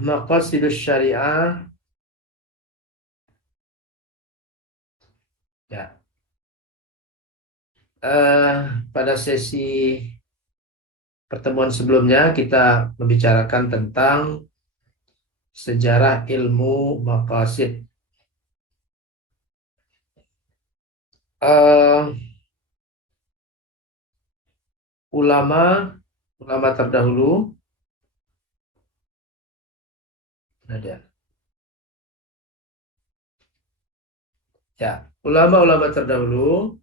Maqasidus syariah, ya. eh, Pada sesi pertemuan sebelumnya kita membicarakan tentang sejarah ilmu maqasid. Eh, ulama ulama terdahulu, ada, ya, ulama-ulama terdahulu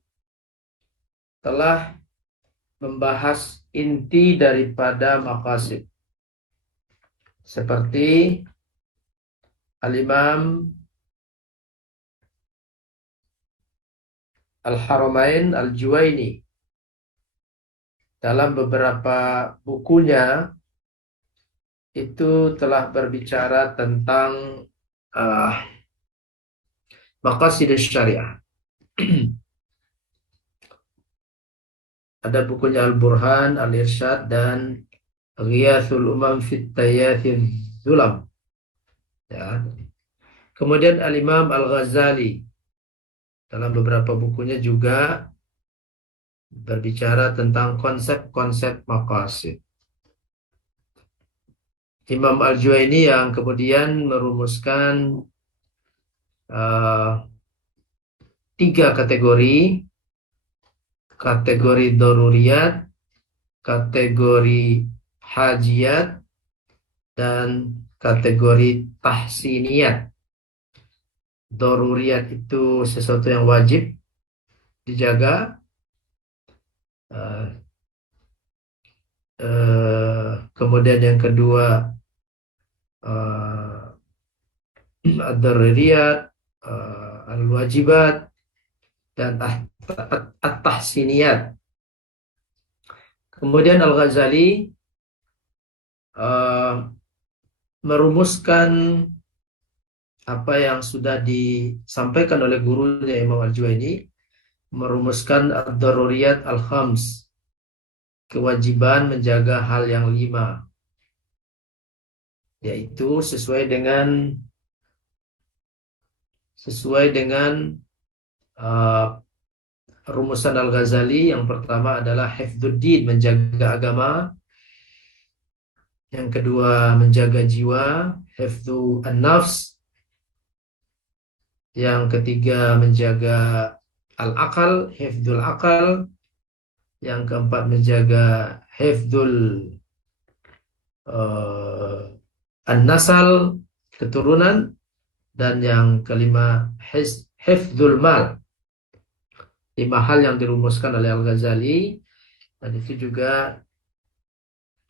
telah membahas inti daripada maqasid, seperti Al-Imam Al-Haramain Al-Juwaini dalam beberapa bukunya itu telah berbicara tentang uh, maqasid syariah. Ada bukunya Al-Burhan, Al-Irsyad, dan Ghiyathul Umam fit Tayathil Zulam. Ya. Kemudian Al-Imam Al-Ghazali dalam beberapa bukunya juga berbicara tentang konsep-konsep maqasid. Imam Al-Juwaini yang kemudian merumuskan uh, tiga kategori: kategori daruriyat, kategori hajiyat, dan kategori tahsiniyat. Daruriyat itu sesuatu yang wajib dijaga. Uh, Kemudian yang kedua, uh, ad-daruriyat, al-wajibat, dan at-tahsiniyat. Kemudian Al-Ghazali uh, merumuskan apa yang sudah disampaikan oleh gurunya Imam Al-Juwaini, merumuskan ad-daruriyat al-khams, kewajiban menjaga hal yang 5, yaitu sesuai dengan uh, rumusan Al-Ghazali. Yang pertama adalah hifdzuddin, menjaga agama. Yang kedua, menjaga jiwa, hifdzu an-nafs. Yang ketiga, menjaga al-akal, hifdzul akal. Yang keempat, menjaga hifdzul an-nasal, keturunan. Dan yang kelima, hifdzul mal. 5 hal yang dirumuskan oleh Al-Ghazali, dan itu juga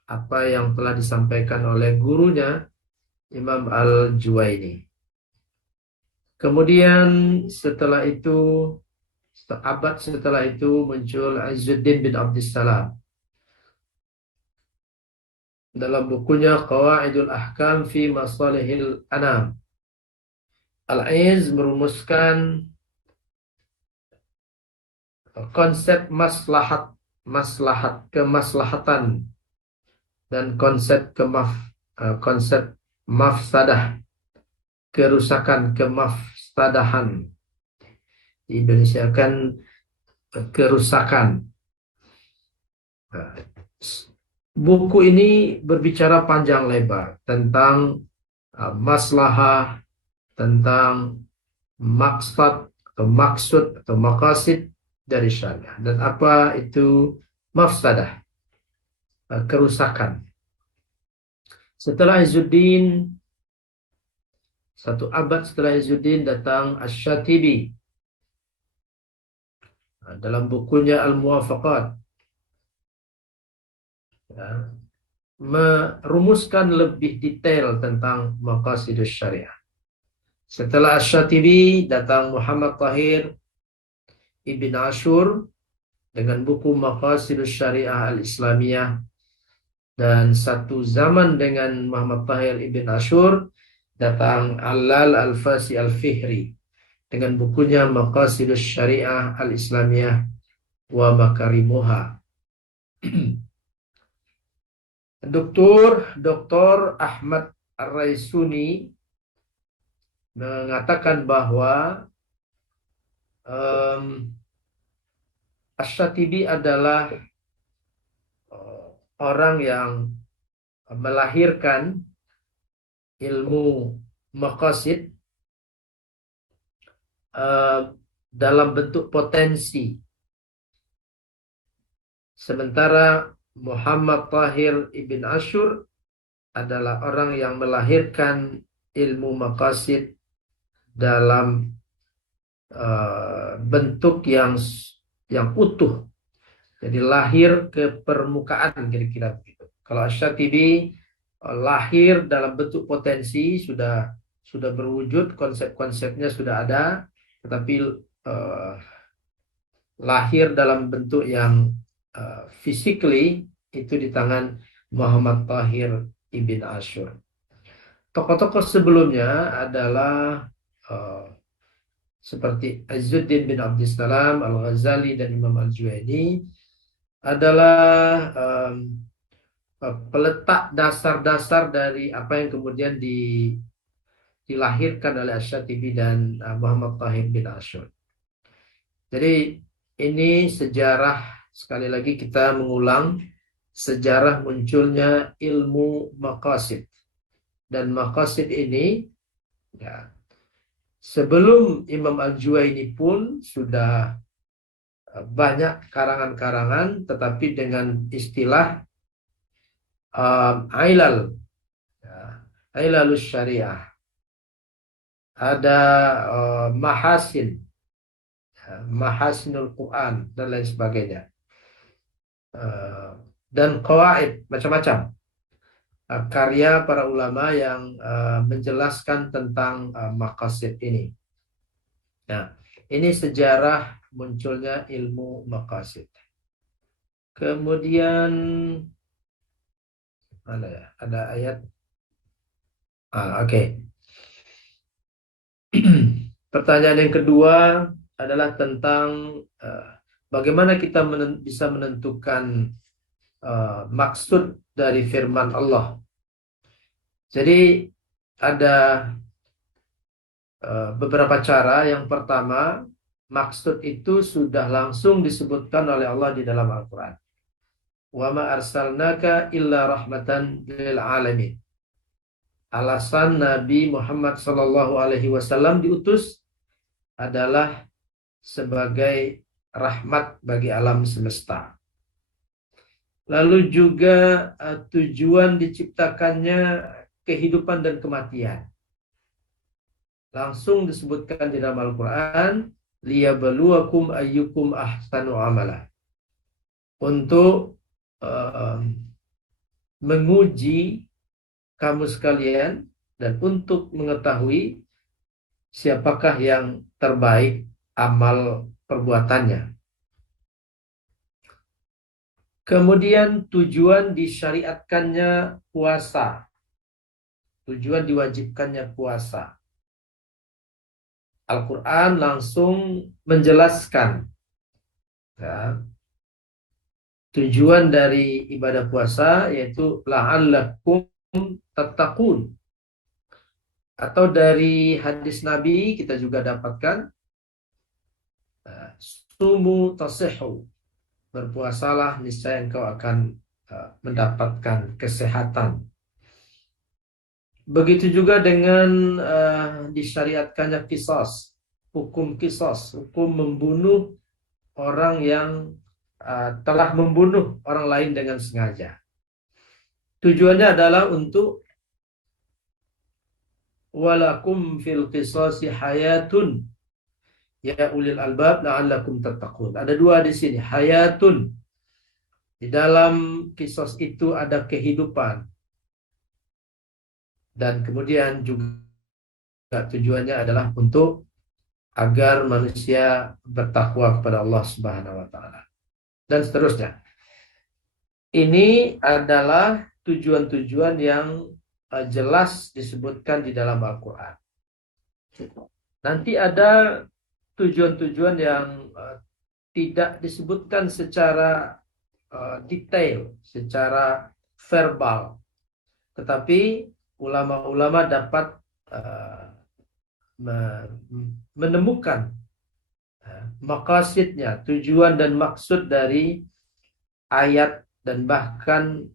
apa yang telah disampaikan oleh gurunya Imam Al-Juwaini. Kemudian setelah itu, abad setelah itu, muncul Izzuddin bin Abdissalam dalam bukunya Qawaidul Ahkam fi Masalihil Anam. Al-Izz merumuskan konsep kemaslahatan, dan konsep mafsadah, kerusakan, kemafsadahan. Di Indonesia kan kerusakan. Nah, buku ini berbicara panjang lebar tentang maslahah, tentang maksud atau maqasid dari syariah, dan apa itu mafsadah, kerusakan. Setelah Izzuddin, 1 abad setelah Izzuddin, datang Asy-Syatibi dalam bukunya Al-Muwafaqat, ya, merumuskan lebih detail tentang maqasidus syariah. Setelah Asy-Syatibi datang Muhammad Tahir Ibn Ashur dengan buku Maqasidus Syariah Al-Islamiyah. Dan satu zaman dengan Muhammad Tahir Ibn Ashur datang Allal Al-Fasi Al-Fihri dengan bukunya Maqasidus Syariah Al-Islamiyah wa Makarimuha. Dr. Ahmad Ar-Raisuni mengatakan bahwa Asy-Syatibi adalah orang yang melahirkan ilmu maqasid dalam bentuk potensi. Sementara Muhammad Tahir Ibn Ashur adalah orang yang melahirkan ilmu maqasid dalam bentuk yang utuh. Jadi lahir ke permukaan kira-kira begitu. Kalau Asy-Syatibi lahir dalam bentuk potensi, sudah berwujud, konsep-konsepnya sudah ada, tetapi lahir dalam bentuk yang physically itu di tangan Muhammad Tahir Ibn Ashur. Tokoh-tokoh sebelumnya adalah seperti Izzuddin bin Abdissalam, Al-Ghazali, dan Imam Al-Juwaini adalah peletak dasar-dasar dari apa yang kemudian dilahirkan oleh Asy-Syatibi dan Muhammad Tahir bin Ashur. Jadi ini sejarah, sekali lagi kita mengulang, sejarah munculnya ilmu maqasid. Dan maqasid ini, ya, sebelum Imam Al-Juwaini pun sudah banyak karangan-karangan, tetapi dengan istilah ilal, ya, ilalus syariah. Ada mahasin, mahasinul Quran, dan lain sebagainya. Dan qawaid, macam-macam. Karya para ulama yang menjelaskan tentang maqasid ini. Nah, ini sejarah munculnya ilmu maqasid. Kemudian mana ya? Ada ayat. Oke. Pertanyaan yang kedua adalah tentang bagaimana kita bisa menentukan maksud dari firman Allah. Jadi ada beberapa cara. Yang pertama, maksud itu sudah langsung disebutkan oleh Allah di dalam Al-Quran. Wa ma arsalnaka illa rahmatan lil alamin. Alasan Nabi Muhammad SAW diutus adalah sebagai rahmat bagi alam semesta. Lalu juga tujuan diciptakannya kehidupan dan kematian. Langsung disebutkan di dalam Al-Quran, liyabluwakum ayyukum ahsanu amala. Untuk menguji kamu sekalian dan untuk mengetahui siapakah yang terbaik amal perbuatannya. Kemudian tujuan disyariatkannya puasa. Tujuan diwajibkannya puasa. Al-Quran langsung menjelaskan, ya, tujuan dari ibadah puasa, yaitu la'allakum tattaqun. Atau dari hadis Nabi kita juga dapatkan, sumu tasihhu, berpuasalah niscaya engkau akan mendapatkan kesehatan. Begitu juga dengan disyariatkannya qisas, hukum qisas, hukum membunuh orang yang telah membunuh orang lain dengan sengaja. Tujuannya adalah untuk walakum fil qisasi hayatun ya ulil albab la'allakum tattaqun. Ada dua di sini, hayatun. Di dalam qisas itu ada kehidupan. Dan kemudian juga tujuannya adalah untuk agar manusia bertakwa kepada Allah Subhanahu wa taala. Dan seterusnya. Ini adalah tujuan-tujuan yang jelas disebutkan di dalam Al-Quran. Nanti ada tujuan-tujuan yang tidak disebutkan secara detail, secara verbal, tetapi ulama-ulama dapat menemukan maqasidnya, tujuan dan maksud dari ayat, dan bahkan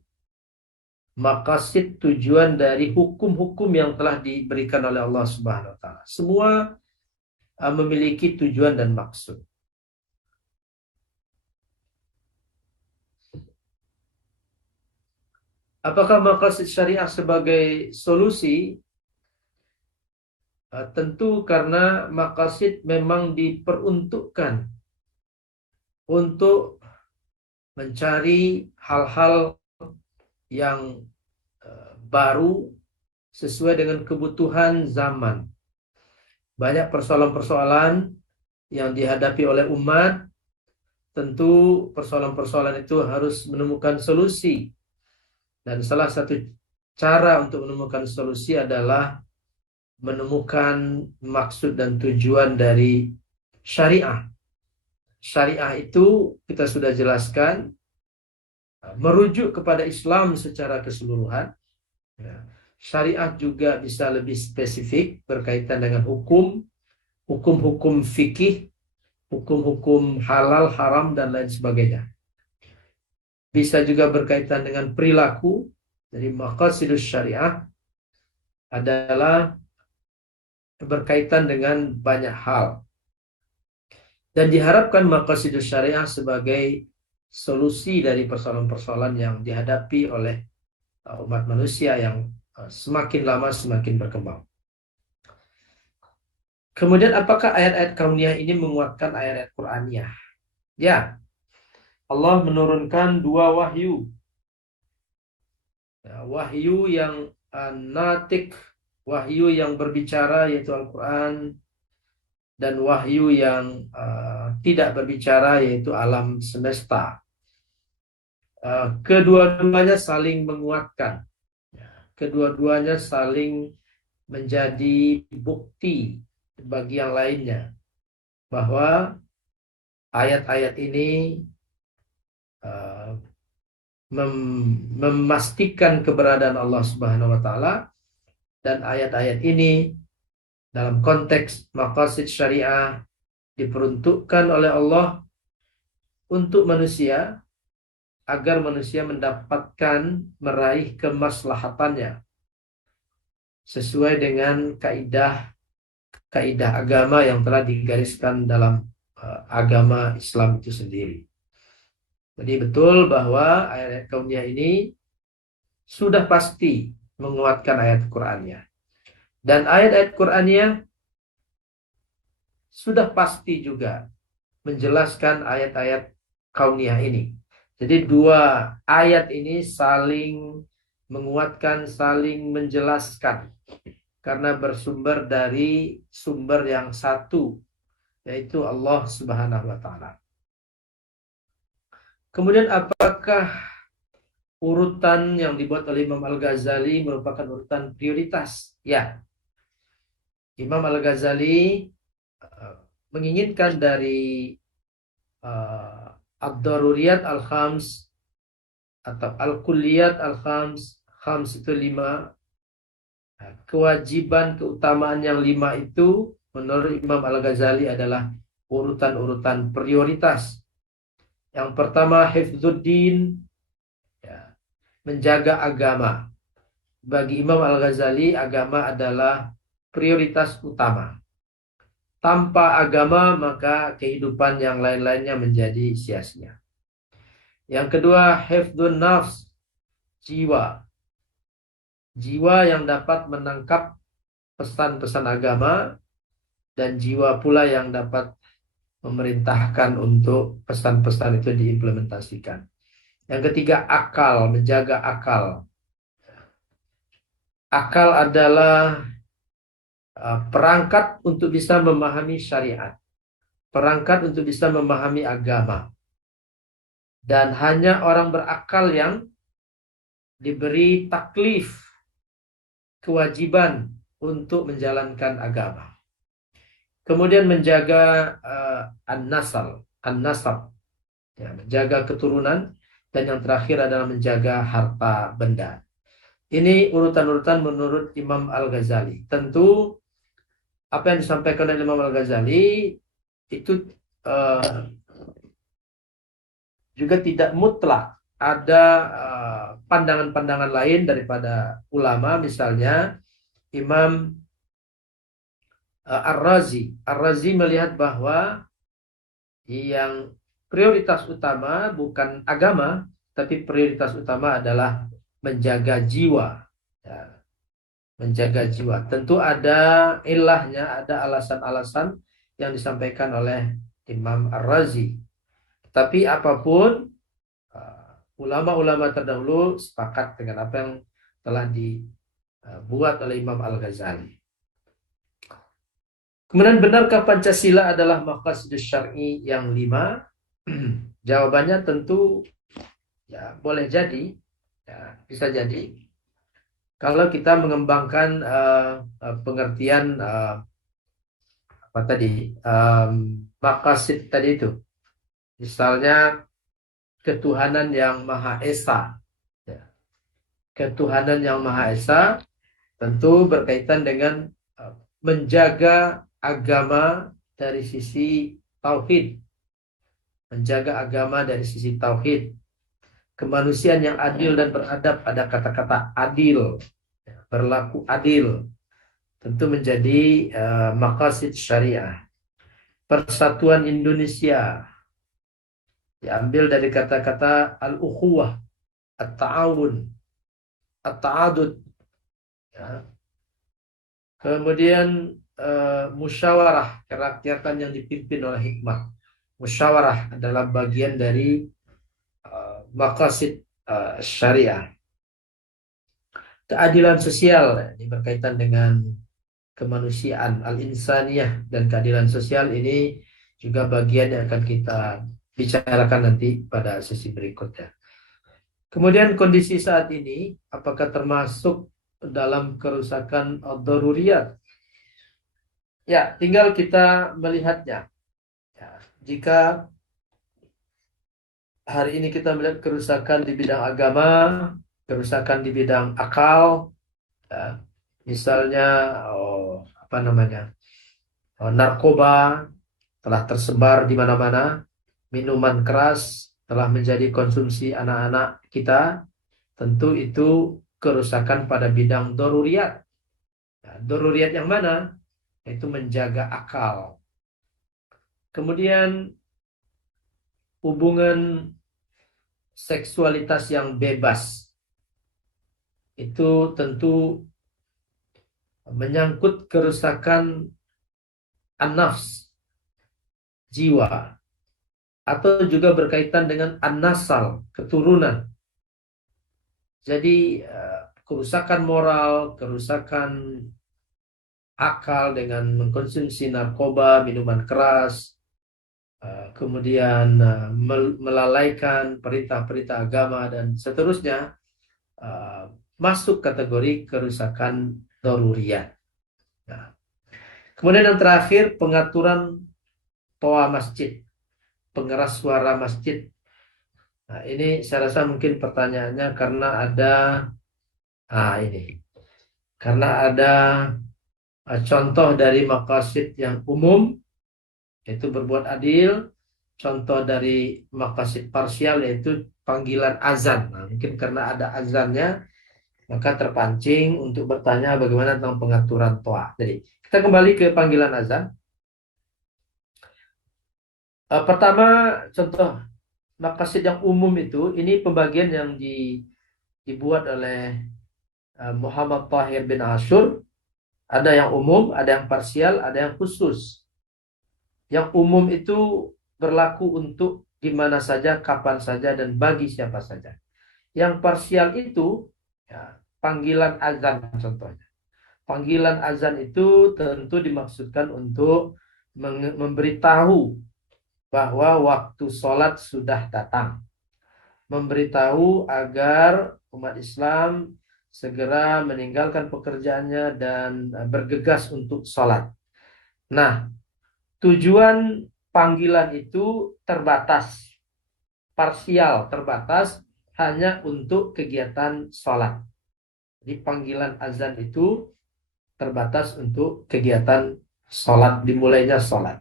maqasid, tujuan dari hukum-hukum yang telah diberikan oleh Allah Subhanahu wa taala. Semua memiliki tujuan dan maksud. Apakah maqasid syariah sebagai solusi? Tentu karena maqasid memang diperuntukkan untuk mencari hal-hal yang baru sesuai dengan kebutuhan zaman. Banyak persoalan-persoalan yang dihadapi oleh umat, tentu persoalan-persoalan itu harus menemukan solusi. Dan salah satu cara untuk menemukan solusi adalah menemukan maksud dan tujuan dari syariah. Syariah itu kita sudah jelaskan merujuk kepada Islam secara keseluruhan. Syariah juga bisa lebih spesifik berkaitan dengan hukum-hukum fikih, hukum-hukum halal, haram, dan lain sebagainya. Bisa juga berkaitan dengan perilaku. Jadi maqasidus syariah adalah berkaitan dengan banyak hal. Dan diharapkan maqasidus syariah sebagai solusi dari persoalan-persoalan yang dihadapi oleh umat manusia yang semakin lama semakin berkembang. Kemudian apakah ayat-ayat kauniyah ini menguatkan ayat-ayat Qur'aniyah? Ya, Allah menurunkan 2 wahyu. Wahyu yang natik, wahyu yang berbicara yaitu Al-Quran, dan wahyu yang tidak berbicara yaitu alam semesta. Kedua-duanya saling menguatkan. Kedua-duanya saling menjadi bukti bagi yang lainnya bahwa ayat-ayat ini memastikan keberadaan Allah Subhanahu wa taala, dan ayat-ayat ini dalam konteks maqasid syariah diperuntukkan oleh Allah untuk manusia agar manusia mendapatkan meraih kemaslahatannya sesuai dengan kaidah agama yang telah digariskan dalam agama Islam itu sendiri. Jadi betul bahwa ayat-ayat kauniyah ini sudah pasti menguatkan ayat Qur'annya. Dan ayat-ayat Qur'aniyah sudah pasti juga menjelaskan ayat-ayat kauniyah ini. Jadi 2 ayat ini saling menguatkan, saling menjelaskan. Karena bersumber dari sumber yang satu, yaitu Allah Subhanahu wa taala. Kemudian apakah urutan yang dibuat oleh Imam Al-Ghazali merupakan urutan prioritas? Ya. Imam Al-Ghazali menginginkan dari Ad-Daruriyat Al-Khams atau Al-Kulliyat Al-Khams, khams itu 5, kewajiban keutamaan yang 5 itu menurut Imam Al-Ghazali adalah urutan-urutan prioritas. Yang pertama hifdzuddin, ya, menjaga agama. Bagi Imam Al-Ghazali agama adalah prioritas utama. Tanpa agama maka kehidupan yang lain-lainnya menjadi sia-sia. Yang kedua hifdzun nafs, jiwa. Jiwa yang dapat menangkap pesan-pesan agama, dan jiwa pula yang dapat memerintahkan untuk pesan-pesan itu diimplementasikan. Yang ketiga akal, menjaga akal. Akal adalah perangkat untuk bisa memahami syariat, perangkat untuk bisa memahami agama. Dan hanya orang berakal yang diberi taklif, kewajiban untuk menjalankan agama. Kemudian menjaga an-nasab, ya, menjaga keturunan. dan yang terakhir adalah menjaga harta benda. Ini urutan-urutan menurut Imam Al-Ghazali. Tentu apa yang disampaikan oleh Imam Al-Ghazali itu eh, juga tidak mutlak. Ada pandangan-pandangan lain daripada ulama, misalnya Imam Ar-Razi. Ar-Razi melihat bahwa yang prioritas utama bukan agama, tapi prioritas utama adalah menjaga jiwa. Ya, menjaga jiwa. Tentu ada ilahnya, ada alasan-alasan yang disampaikan oleh Imam Ar-Razi. Tapi apapun, ulama-ulama terdahulu sepakat dengan apa yang telah dibuat oleh Imam Al-Ghazali. Kemudian, benarkah Pancasila adalah maqasid syar'i yang 5? Jawabannya tentu ya boleh jadi, ya, bisa jadi. Kalau kita mengembangkan pengertian apa tadi, maqasid tadi itu, misalnya ketuhanan yang Maha Esa. Ya. Ketuhanan yang Maha Esa tentu berkaitan dengan menjaga agama dari sisi tauhid, menjaga agama dari sisi tauhid, kemanusiaan yang adil dan beradab. Ada kata-kata adil, berlaku adil, tentu menjadi maqasid syariah. Persatuan Indonesia diambil dari kata-kata al-ukhuwah, at-ta'awun, at-ta'adud. Ya. Kemudian musyawarah, kerakyatan yang dipimpin oleh hikmah. Musyawarah adalah bagian dari maqasid syariah. Keadilan sosial ini berkaitan dengan kemanusiaan, al-insaniyah, dan keadilan sosial ini juga bagian yang akan kita bicarakan nanti pada sesi berikutnya. Kemudian kondisi saat ini apakah termasuk dalam kerusakan ad-daruriyat? Ya, tinggal kita melihatnya. Ya, jika hari ini kita melihat kerusakan di bidang agama, kerusakan di bidang akal, ya, misalnya apa namanya, narkoba telah tersebar di mana-mana, minuman keras telah menjadi konsumsi anak-anak kita, tentu itu kerusakan pada bidang doruriyat. Ya, doruriyat yang mana? Itu menjaga akal. Kemudian hubungan seksualitas yang bebas itu tentu menyangkut kerusakan an-nafs, jiwa, atau juga berkaitan dengan an-nasal, keturunan. Jadi kerusakan moral, kerusakan akal dengan mengkonsumsi narkoba, minuman keras, kemudian melalaikan perintah-perintah agama dan seterusnya, masuk kategori kerusakan daruriyah. Nah, kemudian yang terakhir, pengaturan toa masjid, pengeras suara masjid. Nah, ini saya rasa mungkin pertanyaannya karena ada ini, karena ada contoh dari maqasid yang umum, yaitu berbuat adil. Contoh dari maqasid parsial yaitu panggilan azan. Nah, mungkin karena ada azannya, maka terpancing untuk bertanya bagaimana tentang pengaturan toa. Jadi kita kembali ke panggilan azan. Pertama, contoh maqasid yang umum itu, ini pembagian yang dibuat oleh Muhammad Tahir bin Ashur. Ada yang umum, ada yang parsial, ada yang khusus. Yang umum itu berlaku untuk di mana saja, kapan saja, dan bagi siapa saja. Yang parsial itu ya, panggilan azan contohnya. Panggilan azan itu tentu dimaksudkan untuk memberitahu bahwa waktu sholat sudah datang. Memberitahu agar umat Islam segera meninggalkan pekerjaannya dan bergegas untuk sholat. Nah, tujuan panggilan itu terbatas. parsial, terbatas, hanya untuk kegiatan sholat. Jadi panggilan azan itu terbatas untuk kegiatan sholat, dimulainya sholat.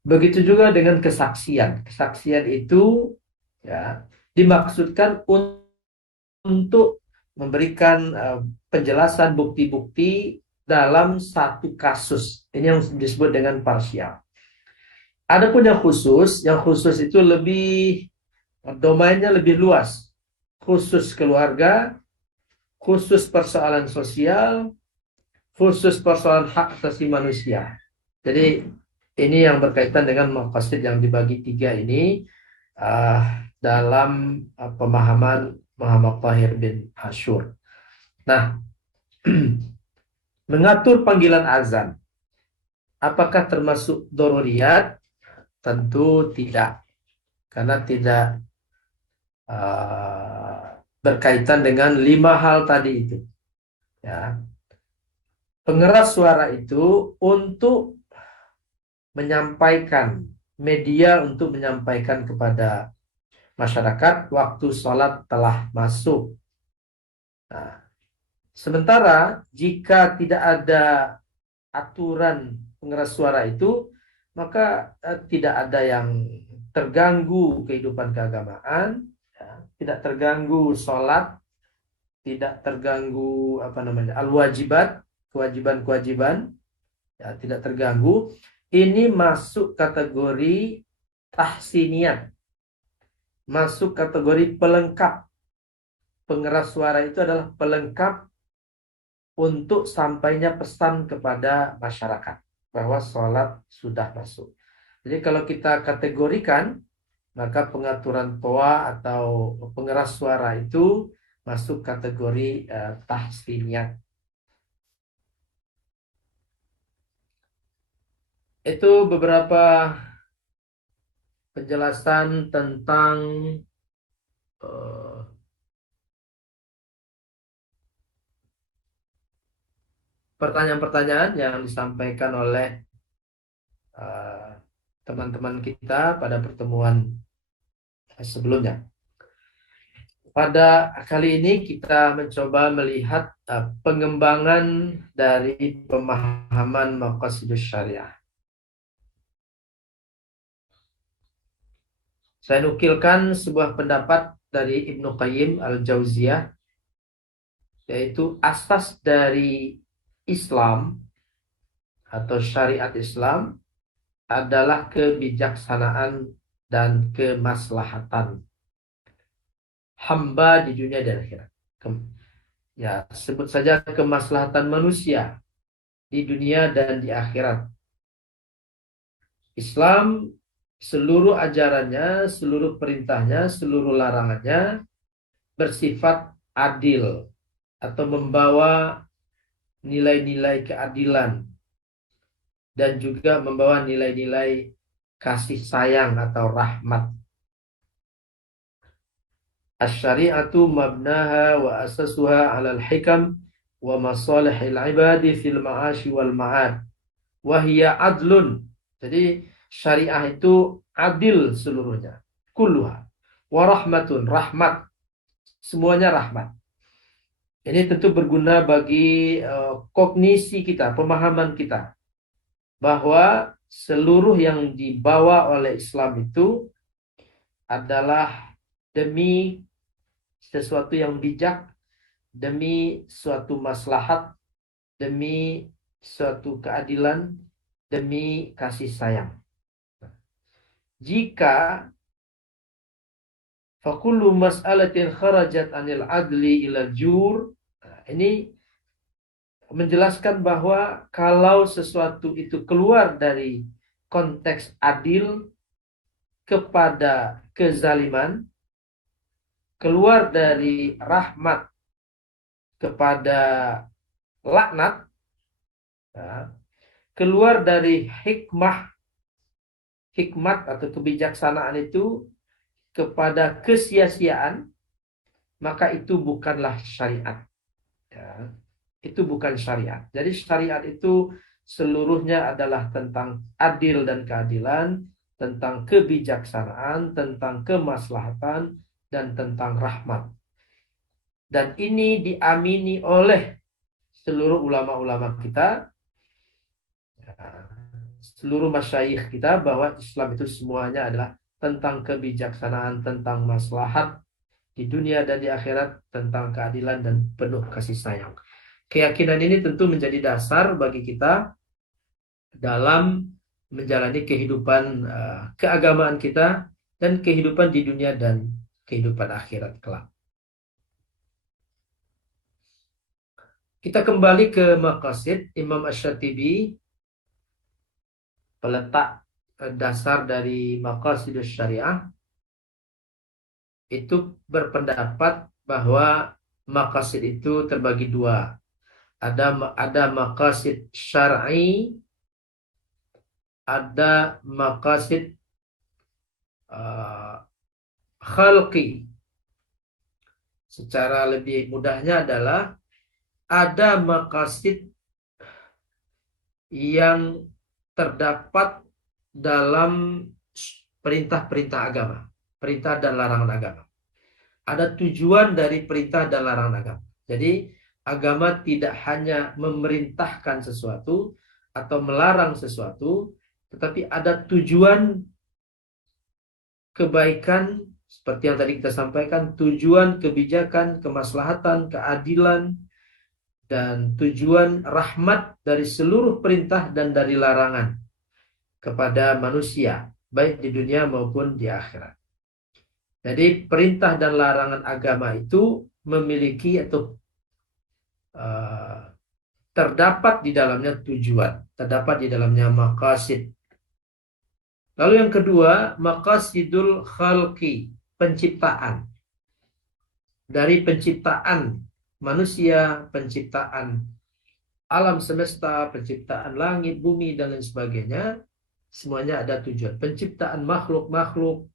Begitu juga dengan kesaksian. Kesaksian itu ya dimaksudkan untuk memberikan penjelasan bukti-bukti dalam satu kasus. Ini yang disebut dengan parsial. Adapun yang khusus itu lebih domainnya lebih luas. Khusus keluarga, khusus persoalan sosial, khusus persoalan hak asasi manusia. Jadi ini yang berkaitan dengan maqasid yang dibagi tiga ini dalam pemahaman Muhammad Tahir bin Ashur. Nah, mengatur panggilan azan, apakah termasuk doruriyat? Tentu tidak, karena tidak berkaitan dengan 5 hal tadi itu. Ya. Pengeras suara itu untuk menyampaikan, media untuk menyampaikan kepada masyarakat waktu sholat telah masuk. Nah, sementara jika tidak ada aturan pengeras suara itu, maka tidak ada yang terganggu kehidupan keagamaan, ya, tidak terganggu sholat, tidak terganggu al-wajibat, kewajiban-kewajiban, ya, tidak terganggu. Ini masuk kategori tahsiniyat, masuk kategori pelengkap. Pengeras suara itu adalah pelengkap untuk sampainya pesan kepada masyarakat bahwa sholat sudah masuk. Jadi kalau kita kategorikan, maka pengaturan toa atau pengeras suara itu masuk kategori tahsiniyat. Itu beberapa penjelasan tentang pertanyaan-pertanyaan yang disampaikan oleh teman-teman kita pada pertemuan sebelumnya. Pada kali ini kita mencoba melihat pengembangan dari pemahaman maqasidus syariah. Saya nukilkan sebuah pendapat dari Ibnu Qayyim al-Jauziyah, yaitu asas dari Islam atau syariat Islam adalah kebijaksanaan dan kemaslahatan hamba di dunia dan akhirat. Ya, sebut saja kemaslahatan manusia di dunia dan di akhirat. Islam, seluruh ajarannya, seluruh perintahnya, seluruh larangannya bersifat adil atau membawa nilai-nilai keadilan dan juga membawa nilai-nilai kasih sayang atau rahmat. Asy-syari'atu mabnaha wa asasuha 'alal hikam wa masalihil ibadi fil ma'ashi wal ma'ad wa hiya adlun. Jadi syariah itu adil seluruhnya, kulluha, wa rahmatun, rahmat, semuanya rahmat. Ini tentu berguna bagi kognisi kita, pemahaman kita, bahwa seluruh yang dibawa oleh Islam itu adalah demi sesuatu yang bijak, demi suatu maslahat, demi suatu keadilan, demi kasih sayang. Jika fakullu mas'alatin kharajat anil adli ila jur, ini menjelaskan bahwa kalau sesuatu itu keluar dari konteks adil kepada kezaliman, keluar dari rahmat kepada laknat, keluar dari hikmat atau kebijaksanaan itu kepada kesia-siaan, maka itu bukanlah syariat. Ya, itu bukan syariat. Jadi syariat itu seluruhnya adalah tentang adil dan keadilan, tentang kebijaksanaan, tentang kemaslahatan, dan tentang rahmat. Dan ini diamini oleh seluruh ulama-ulama kita, seluruh masyayikh kita, bahwa Islam itu semuanya adalah tentang kebijaksanaan, tentang maslahat di dunia dan di akhirat, tentang keadilan dan penuh kasih sayang. Keyakinan ini tentu menjadi dasar bagi kita dalam menjalani kehidupan keagamaan kita dan kehidupan di dunia dan kehidupan akhirat kelak. Kita kembali ke maqasid. Imam Asy-Syatibi, peletak dasar dari maqasidus syariah, itu berpendapat bahwa maqasid itu terbagi dua. Ada maqasid syar'i, ada maqasid khalqi. Secara lebih mudahnya adalah ada maqasid yang terdapat dalam perintah-perintah agama, perintah dan larangan agama. Ada tujuan dari perintah dan larangan agama. Jadi agama tidak hanya memerintahkan sesuatu atau melarang sesuatu, tetapi ada tujuan kebaikan seperti yang tadi kita sampaikan, tujuan kebijakan, kemaslahatan, keadilan, dan tujuan rahmat dari seluruh perintah dan dari larangan kepada manusia, baik di dunia maupun di akhirat. Jadi perintah dan larangan agama itu memiliki atau terdapat di dalamnya tujuan, terdapat di dalamnya maqasid. Lalu yang kedua, maqasidul khalqi, penciptaan. Dari penciptaan manusia, penciptaan alam semesta, penciptaan langit, bumi, dan lain sebagainya, semuanya ada tujuan. Penciptaan makhluk-makhluk,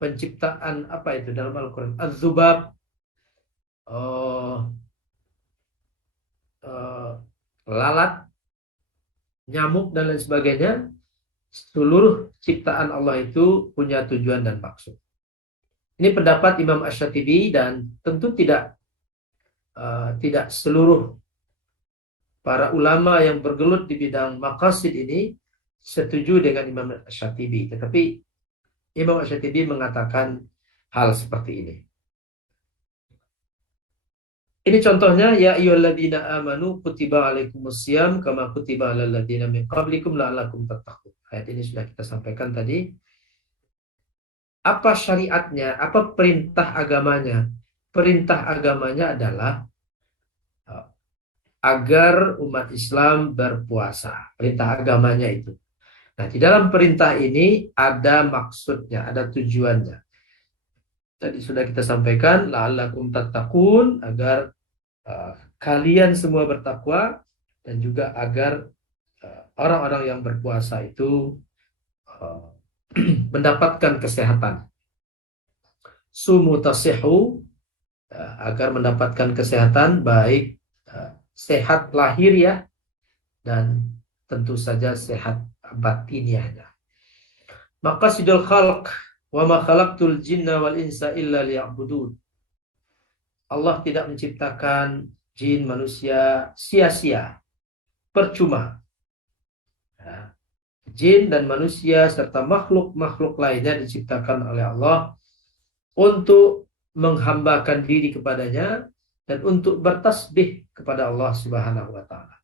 penciptaan apa itu dalam Al-Quran? Az-Zubab, lalat, nyamuk, dan lain sebagainya. Seluruh ciptaan Allah itu punya tujuan dan maksud. Ini pendapat Imam Asy-Syatibi, dan tentu tidak seluruh para ulama yang bergelut di bidang maqasid ini setuju dengan Imam Asy-Syatibi. Tetapi Imam Asy-Syatibi mengatakan hal seperti ini. Ini contohnya, ya ayyuhalladzina amanu kutiba alaikumusiyam kama kutiba alal ladzina min qablikum la'allakum tattaqun. Ayat ini sudah kita sampaikan tadi. Apa syariatnya? Apa perintah agamanya? Perintah agamanya adalah agar umat Islam berpuasa. Perintah agamanya itu. Nah, di dalam perintah ini ada maksudnya, ada tujuannya. Tadi sudah kita sampaikan, la'allakum tattaqun, agar kalian semua bertakwa, dan juga agar orang-orang yang berpuasa itu mendapatkan kesehatan. Sumu tasihu, agar mendapatkan kesehatan, baik sehat lahir ya, dan tentu saja sehat batiniahnya. Maqasidul khalq, wa ma khalaqtul jinna wal insa illa liya'budun. Allah tidak menciptakan jin manusia sia-sia, percuma. Ya. Jin dan manusia serta makhluk-makhluk lainnya diciptakan oleh Allah untuk menghambakan diri kepadanya dan untuk bertasbih kepada Allah Subhanahu wa taala.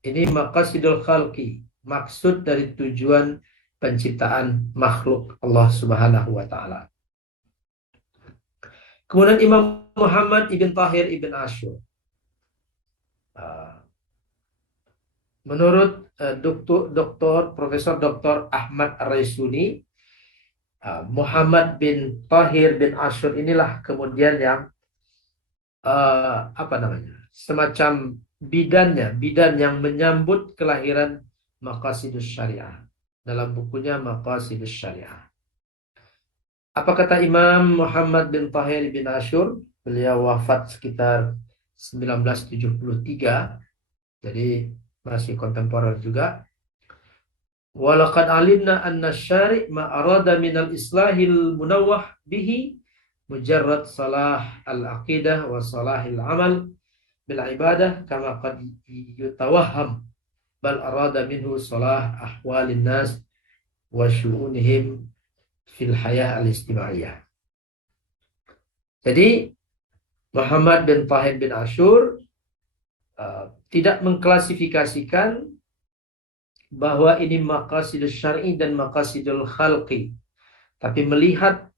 Ini maqasidul khalqi, maksud dari tujuan penciptaan makhluk Allah Subhanahu wa taala. Kemudian Imam Muhammad ibn Tahir ibn Ashur, menurut Profesor Dr. Ahmad Ar-Raisuni, Muhammad bin Tahir bin Ashur inilah kemudian yang semacam bidan yang menyambut kelahiran Maqasidus Syariah dalam bukunya Maqasidus Syariah. Apa kata Imam Muhammad bin Tahir bin Ashur? Beliau wafat sekitar 1973, jadi masih kontemporer juga. Walaqad alimna anna syari' ma arada minal islahil munawwah bihi mujarrad salah al-aqidah wa salahil amal bil ibadah kama qad yutawahham bal arada minhu salah ahwalin nas wa syu'unihim fil hayah al-istimaiyah. Jadi Muhammad bin Tahir bin Ashur tidak mengklasifikasikan bahwa ini maqasidul syar'i dan maqasidul khalqi, tapi melihat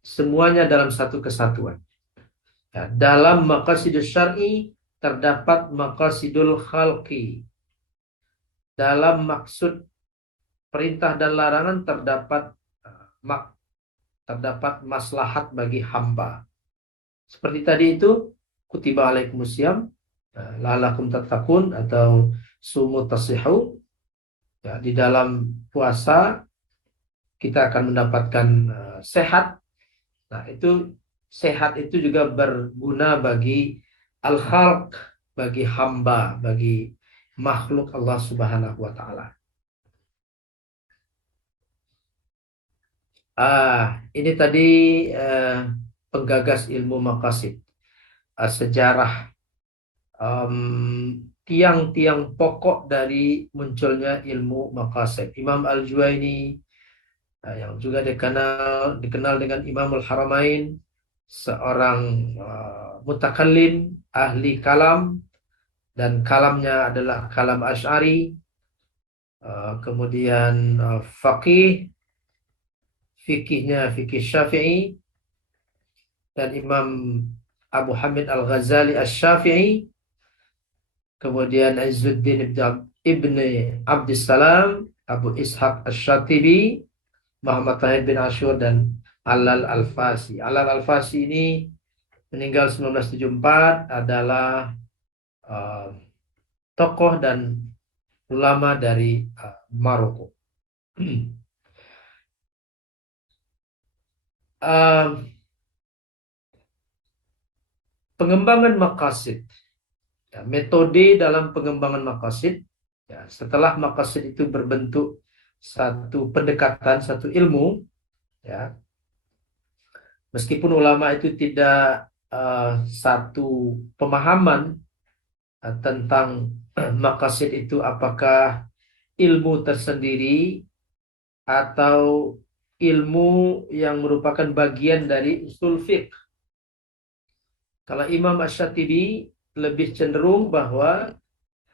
semuanya dalam satu kesatuan. Ya, dalam maqasidul syar'i terdapat maqasidul khalqi. Dalam maksud perintah dan larangan terdapat maslahat bagi hamba. Seperti tadi itu, kutiba alaikumusiyam, la'allakum tattaqun atau sumu tasihu. Ya, di dalam puasa kita akan mendapatkan sehat. Nah, itu sehat itu juga berguna bagi al-khalq, bagi hamba, bagi makhluk Allah Subhanahu wa taala. Ini tadi penggagas ilmu maqasid, sejarah tiang-tiang pokok dari munculnya ilmu maqasid. Imam Al-Juwaini yang juga dikenal dengan Imamul Haramain, seorang mutakallim, ahli kalam, dan kalamnya adalah kalam Asy'ari. Kemudian fikihnya fikih Syafi'i, dan Imam Abu Hamid Al-Ghazali Asy-Syafi'i. Kemudian Izzuddin ibni Abdissalam, Abu Ishaq Asy-Syatibi, Muhammad Tahir bin Ashur, dan Alal Al-Fasi. Alal Al-Fasi ini meninggal 1974, adalah tokoh dan ulama dari Maroko. Pengembangan maqasid. Ya, metode dalam pengembangan maqasid, ya, setelah maqasid itu berbentuk satu pendekatan, satu ilmu, ya, meskipun ulama itu tidak satu pemahaman tentang maqasid itu apakah ilmu tersendiri atau ilmu yang merupakan bagian dari usul fiqh. Kalau Imam Asy-Syatibi lebih cenderung bahwa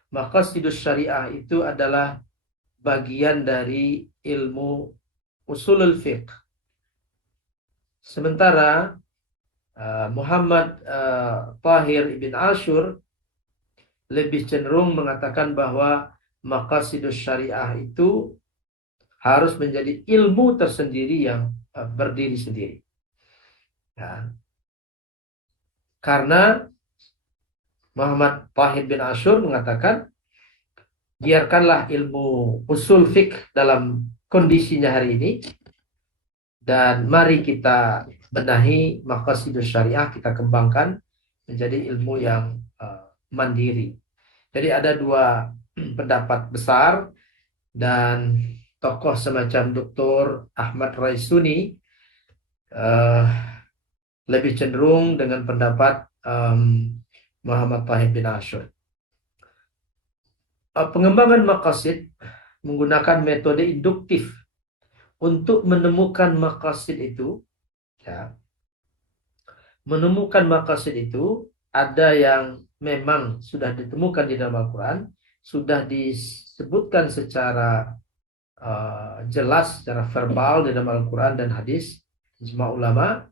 maqasidus syariah itu adalah bagian dari ilmu usulul fiqh. Sementara Muhammad Tahir bin Ashur lebih cenderung mengatakan bahwa maqasidus syariah itu harus menjadi ilmu tersendiri yang berdiri sendiri. Ya. Karena Muhammad Tahir bin Ashur mengatakan, biarkanlah ilmu usul fiqh dalam kondisinya hari ini, dan mari kita benahi maqasidus syariah, kita kembangkan menjadi ilmu yang mandiri. Jadi ada dua pendapat besar, dan tokoh semacam Dr. Ahmad Raisuni lebih cenderung dengan pendapat Muhammad Tahir bin Ashur. Pengembangan maqasid menggunakan metode induktif untuk menemukan maqasid itu. Ya, menemukan maqasid itu ada yang memang sudah ditemukan di dalam Al-Quran, sudah disebutkan secara jelas, secara verbal di dalam Al-Quran dan hadis, ijma ulama.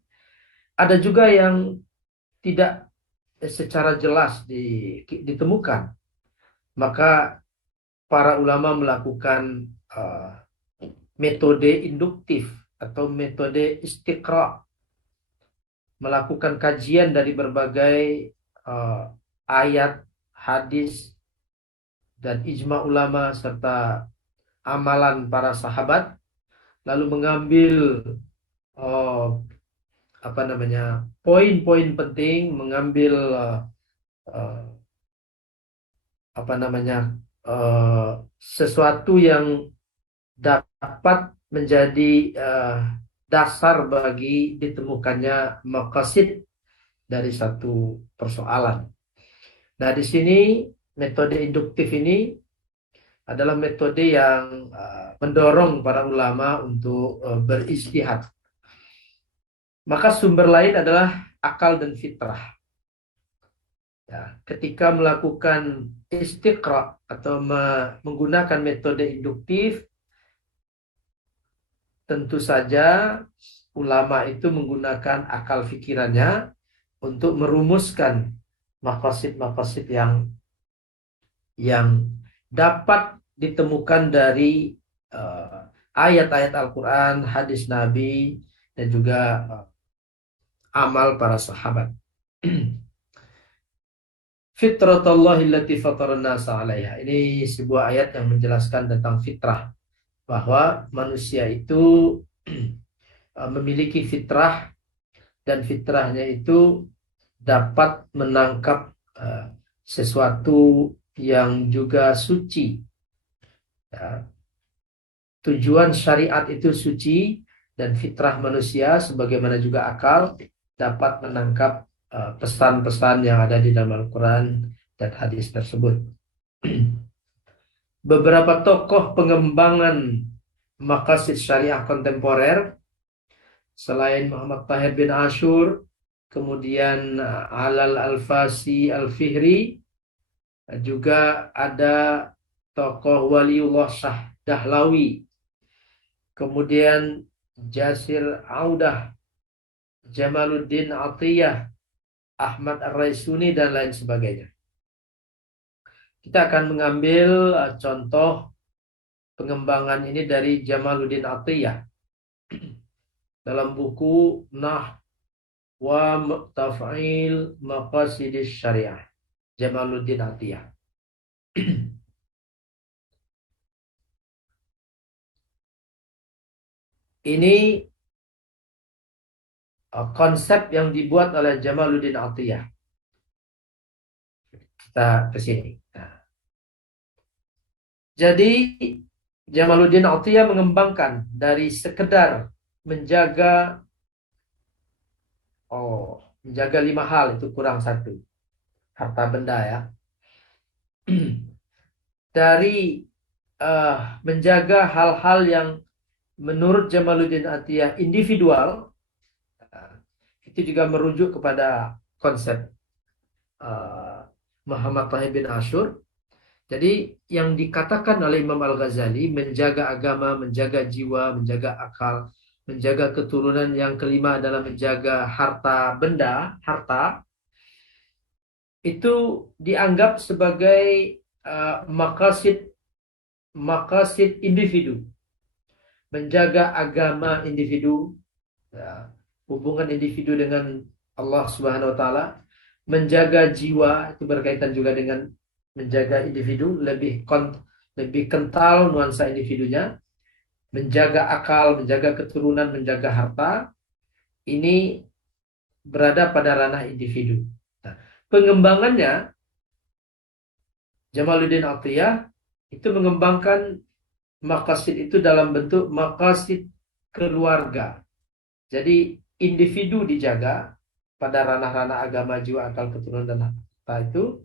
Ada juga yang tidak secara jelas ditemukan. Maka para ulama melakukan metode induktif atau metode istiqra, melakukan kajian dari berbagai ayat, hadis, dan ijma ulama serta amalan para sahabat, lalu mengambil poin-poin penting, mengambil eh, sesuatu yang dapat menjadi dasar bagi ditemukannya maqasid dari satu persoalan. Nah, di sini metode induktif ini adalah metode yang mendorong para ulama untuk beristihad. Maka sumber lain adalah akal dan fitrah. Ya, ketika melakukan istiqra atau menggunakan metode induktif, tentu saja ulama itu menggunakan akal fikirannya untuk merumuskan maqasid-maqasid yang dapat ditemukan dari ayat-ayat Al-Quran, hadis Nabi, dan juga amal para sahabat. Fitratallahi allati fataran nasa 'alaiha. Ini sebuah ayat yang menjelaskan tentang fitrah, bahwa manusia itu memiliki fitrah, dan fitrahnya itu dapat menangkap sesuatu yang juga suci. Ya, tujuan syariat itu suci, dan fitrah manusia sebagaimana juga akal dapat menangkap pesan-pesan yang ada di dalam Al-Quran dan hadis tersebut. Beberapa tokoh pengembangan maqasid syariah kontemporer selain Muhammad Tahir bin Ashur, kemudian Alal Al-Fasi Al-Fihri, juga ada tokoh Waliullah Shah Dahlawi, kemudian Jasir Audah, Jamaluddin Atiyah, Ahmad Ar-Raisuni, dan lain sebagainya. Kita akan mengambil contoh pengembangan ini dari Jamaluddin Atiyah dalam buku Nahwa Taf'il Maqasidis Syariah, Jamaluddin Atiyah. Ini konsep yang dibuat oleh Jamaluddin Atiyah. Kita ke sini. Nah, jadi Jamaluddin Atiyah mengembangkan dari sekedar menjaga menjaga 5 hal, itu kurang satu, harta benda ya. Dari menjaga hal-hal yang menurut Jamaluddin Atiyah individual, itu juga merujuk kepada konsep Muhammad Tahir bin Ashur. Jadi yang dikatakan oleh Imam Al-Ghazali, menjaga agama, menjaga jiwa, menjaga akal, menjaga keturunan, yang kelima adalah menjaga harta benda, harta, itu dianggap sebagai maqasid individu. Menjaga agama individu, ya, hubungan individu dengan Allah Subhanahu wa taala, menjaga jiwa, itu berkaitan juga dengan menjaga individu, lebih kental nuansa individunya, menjaga akal, menjaga keturunan, menjaga harta, ini berada pada ranah individu. Nah, pengembangannya Jamaluddin Atiyah itu mengembangkan maqasid itu dalam bentuk maqasid keluarga. Jadi individu dijaga pada ranah-ranah agama, jiwa, akal, keturunan, dan harta itu.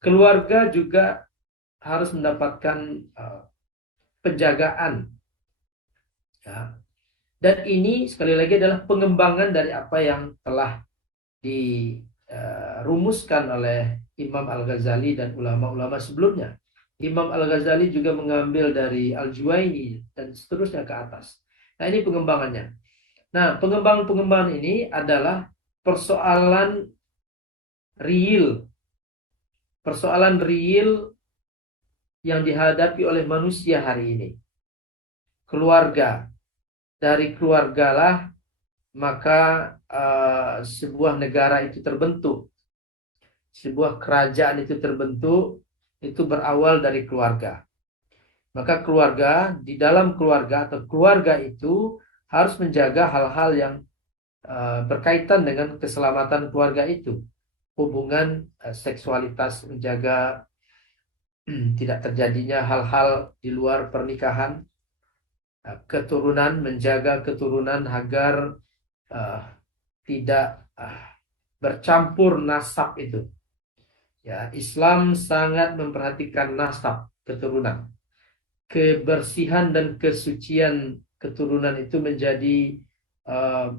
Keluarga juga harus mendapatkan penjagaan. Ya. Dan ini sekali lagi adalah pengembangan dari apa yang telah dirumuskan oleh Imam Al-Ghazali dan ulama-ulama sebelumnya. Imam Al-Ghazali juga mengambil dari Al-Juwaini dan seterusnya ke atas. Nah, ini pengembangannya. Nah, pengembangan-pengembangan ini adalah persoalan real. Persoalan real yang dihadapi oleh manusia hari ini. Keluarga. Dari keluargalah maka sebuah negara itu terbentuk. Sebuah kerajaan itu terbentuk, itu berawal dari keluarga. Maka keluarga, di dalam keluarga atau keluarga itu harus menjaga hal-hal yang berkaitan dengan keselamatan keluarga itu. Hubungan seksualitas, menjaga tidak terjadinya hal-hal di luar pernikahan, keturunan, menjaga keturunan agar uh, tidak bercampur nasab itu. Ya, Islam sangat memperhatikan nasab keturunan. Kebersihan dan kesucian keturunan itu menjadi uh,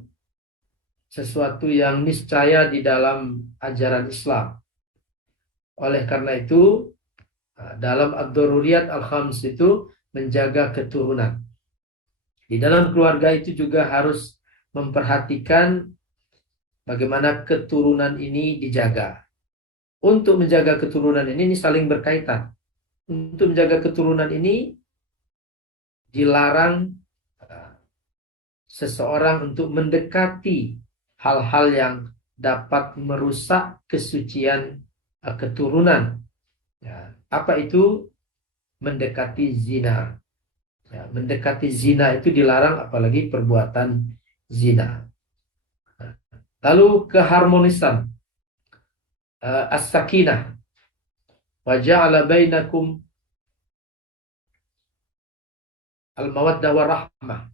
sesuatu yang niscaya di dalam ajaran Islam. Oleh karena itu, dalam ad-daruriyat al-khams itu menjaga keturunan. Di dalam keluarga itu juga harus memperhatikan bagaimana keturunan ini dijaga. Untuk menjaga keturunan ini saling berkaitan. Untuk menjaga keturunan ini dilarang seseorang untuk mendekati hal-hal yang dapat merusak kesucian keturunan. Ya, apa itu? Mendekati zina. Ya, mendekati zina itu dilarang, apalagi perbuatan zina. Lalu keharmonisan, as-sakinah, wa ja'ala bainakum al-mawaddah wa rahmah,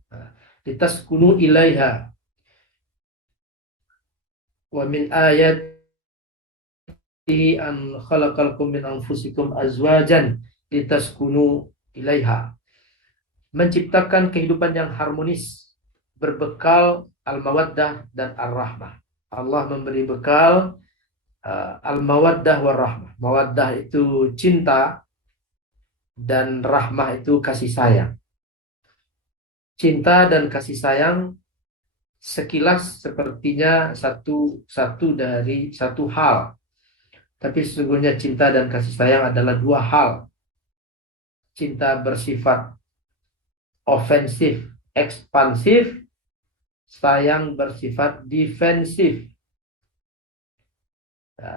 litaskunu ilaiha, wa min ayatihi an khalaqalakum min anfusikum azwajan litaskunu ilaiha. Menciptakan kehidupan yang harmonis berbekal al-mawaddah dan ar-rahmah. Allah memberi bekal al-mawaddah wa rahmah. Mawaddah itu cinta dan rahmah itu kasih sayang. Cinta dan kasih sayang sekilas sepertinya satu dari satu hal. Tapi sesungguhnya cinta dan kasih sayang adalah dua hal. Cinta bersifat ofensif, ekspansif, sayang bersifat defensif.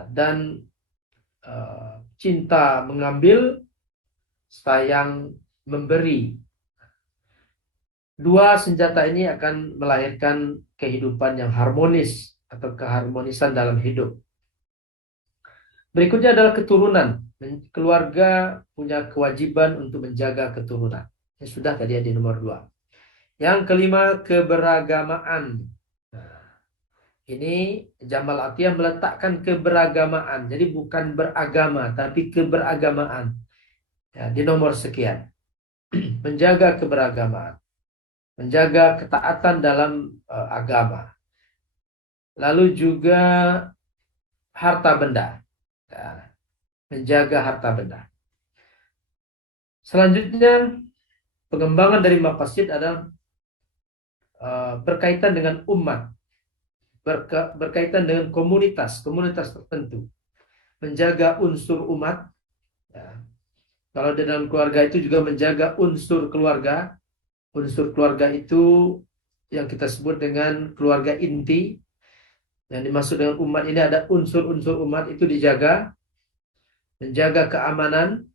Dan cinta mengambil, sayang memberi. Dua senjata ini akan melahirkan kehidupan yang harmonis atau keharmonisan dalam hidup. Berikutnya adalah keturunan. Keluarga punya kewajiban untuk menjaga keturunan. Ya, sudah tadi di nomor 2. Yang kelima, keberagamaan. Ini Jamal Atiyah meletakkan keberagamaan. Jadi bukan beragama, tapi keberagamaan. Ya, di nomor sekian. Menjaga keberagamaan. Menjaga ketaatan dalam agama. Lalu juga harta benda. Ya, menjaga harta benda. Selanjutnya, pengembangan dari maqasid adalah berkaitan dengan umat. Berkaitan dengan komunitas tertentu. Menjaga unsur umat. Ya. Kalau di dalam keluarga itu juga menjaga unsur keluarga. Unsur keluarga itu yang kita sebut dengan keluarga inti. Yang dimaksud dengan umat ini ada unsur-unsur umat itu dijaga. Menjaga keamanan.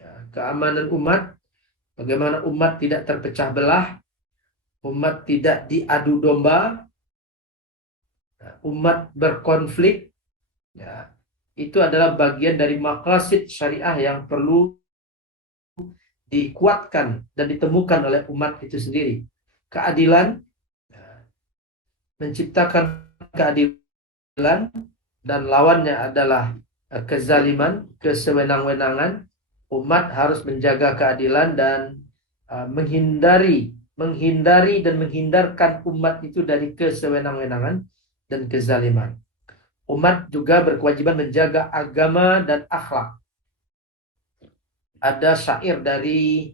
Ya, keamanan umat. Bagaimana umat tidak terpecah belah. Umat tidak diadu domba. Umat berkonflik. Ya, itu adalah bagian dari maqasid syariah yang perlu dikuatkan dan ditemukan oleh umat itu sendiri. Keadilan, menciptakan keadilan, dan lawannya adalah kezaliman, kesewenang-wenangan. Umat harus menjaga keadilan dan menghindari dan menghindarkan umat itu dari kesewenang-wenangan dan kezaliman. Umat juga berkewajiban menjaga agama dan akhlak. Ada syair dari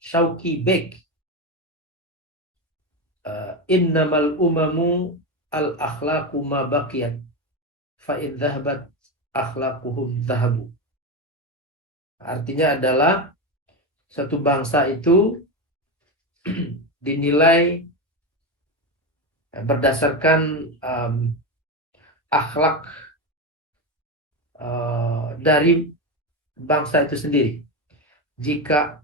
Shauki Beg, innamal umamu al akhlaqu ma baqiyat fa in dhahabat akhlaquhum dhahabu. Artinya adalah satu bangsa itu dinilai berdasarkan akhlak dari bangsa itu sendiri. Jika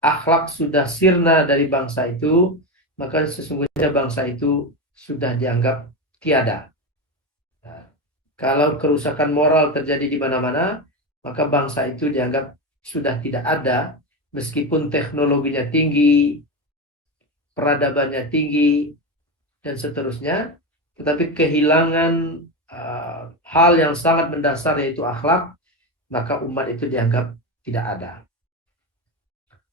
akhlak sudah sirna dari bangsa itu, maka sesungguhnya bangsa itu sudah dianggap tiada. Nah, kalau kerusakan moral terjadi di mana-mana, maka bangsa itu dianggap sudah tidak ada, meskipun teknologinya tinggi, peradabannya tinggi, dan seterusnya, tetapi kehilangan hal yang sangat mendasar yaitu akhlak, maka umat itu dianggap tidak ada.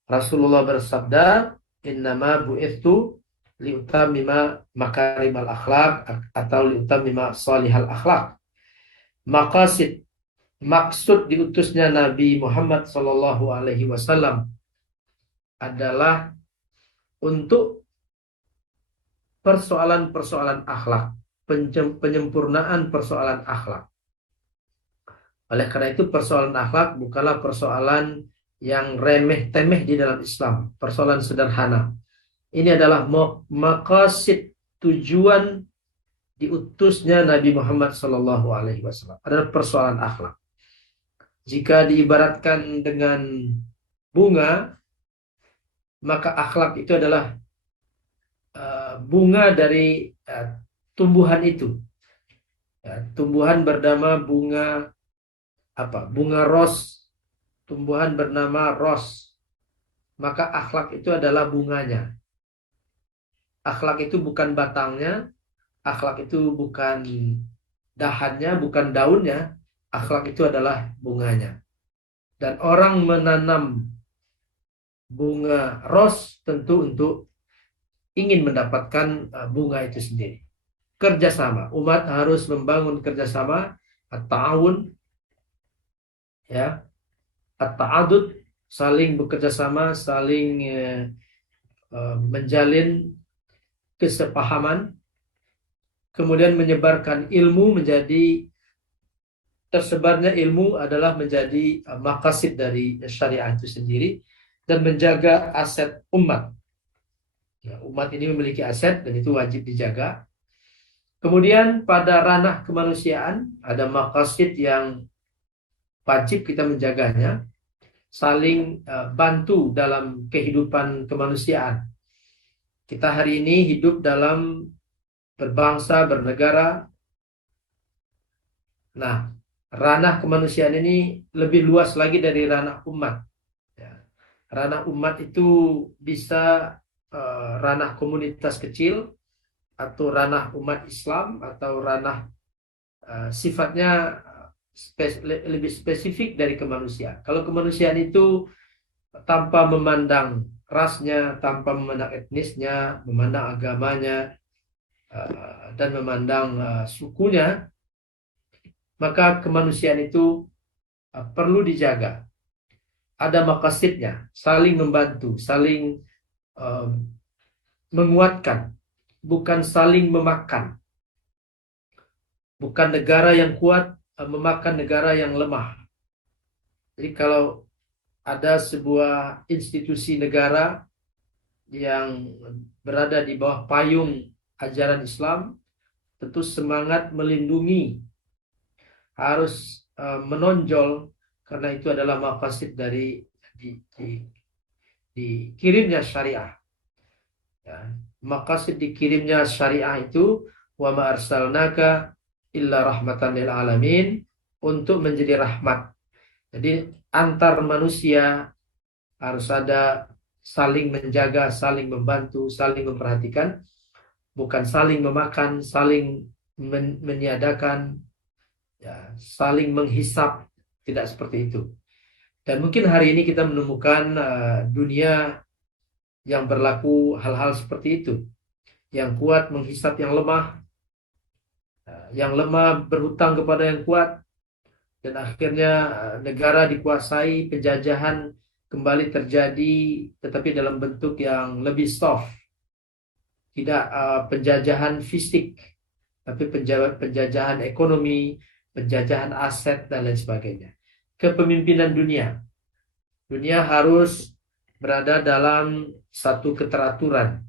Rasulullah bersabda, "Innama bu'ithu liutammima makarimal akhlak atau liutammima salihal akhlak." Maqasid, maksud diutusnya Nabi Muhammad sallallahu alaihi wasallam adalah untuk persoalan-persoalan akhlak, penyempurnaan persoalan akhlak. Oleh karena itu persoalan akhlak bukanlah persoalan yang remeh-temeh di dalam Islam, persoalan sederhana. Ini adalah maqasid, tujuan diutusnya Nabi Muhammad sallallahu alaihi wasallam adalah persoalan akhlak. Jika diibaratkan dengan bunga, maka akhlak itu adalah bunga dari tumbuhan itu. Ya, tumbuhan bernama bunga apa? Bunga ros. Tumbuhan bernama ros. Maka akhlak itu adalah bunganya. Akhlak itu bukan batangnya, akhlak itu bukan dahannya, bukan daunnya. Akhlak itu adalah bunganya. Dan orang menanam bunga ros tentu untuk ingin mendapatkan bunga itu sendiri. Kerjasama, umat harus membangun kerjasama, at-ta'awun, ya, at-ta'adud, saling bekerja sama, saling menjalin kesepahaman, kemudian menyebarkan ilmu menjadi tersebarnya ilmu adalah menjadi maqasid dari syariah itu sendiri dan menjaga aset umat. Ya, umat ini memiliki aset dan itu wajib dijaga. Kemudian pada ranah kemanusiaan ada maqasid yang wajib kita menjaganya, saling bantu dalam kehidupan kemanusiaan. Kita hari ini hidup dalam berbangsa, bernegara. Nah, ranah kemanusiaan ini lebih luas lagi dari ranah umat. Ya. Ranah umat itu bisa ranah komunitas kecil, atau ranah umat Islam, atau ranah sifatnya lebih spesifik dari kemanusiaan. Kalau kemanusiaan itu tanpa memandang rasnya, tanpa memandang etnisnya, memandang agamanya, dan memandang sukunya, maka kemanusiaan itu perlu dijaga. Ada maqasidnya, saling membantu, saling menguatkan, bukan saling memakan. Bukan negara yang kuat memakan negara yang lemah. Jadi kalau ada sebuah institusi negara yang berada di bawah payung ajaran Islam, tentu semangat melindungi harus menonjol, karena itu adalah maqasid dari dikirimnya syariah. Ya, maqasid dikirimnya syariah itu wa ma arsalnaka illa rahmatan lil alamin, untuk menjadi rahmat. Jadi antar manusia harus ada saling menjaga, saling membantu, saling memperhatikan, bukan saling memakan, saling meniadakan, ya, saling menghisap, tidak seperti itu. Dan mungkin hari ini kita menemukan dunia yang berlaku hal-hal seperti itu. Yang kuat menghisap yang lemah berhutang kepada yang kuat, dan akhirnya negara dikuasai, penjajahan kembali terjadi, tetapi dalam bentuk yang lebih soft. Tidak penjajahan fisik, tapi penjajahan ekonomi, penjajahan aset, dan lain sebagainya. Kepemimpinan dunia. Dunia harus berada dalam satu keteraturan,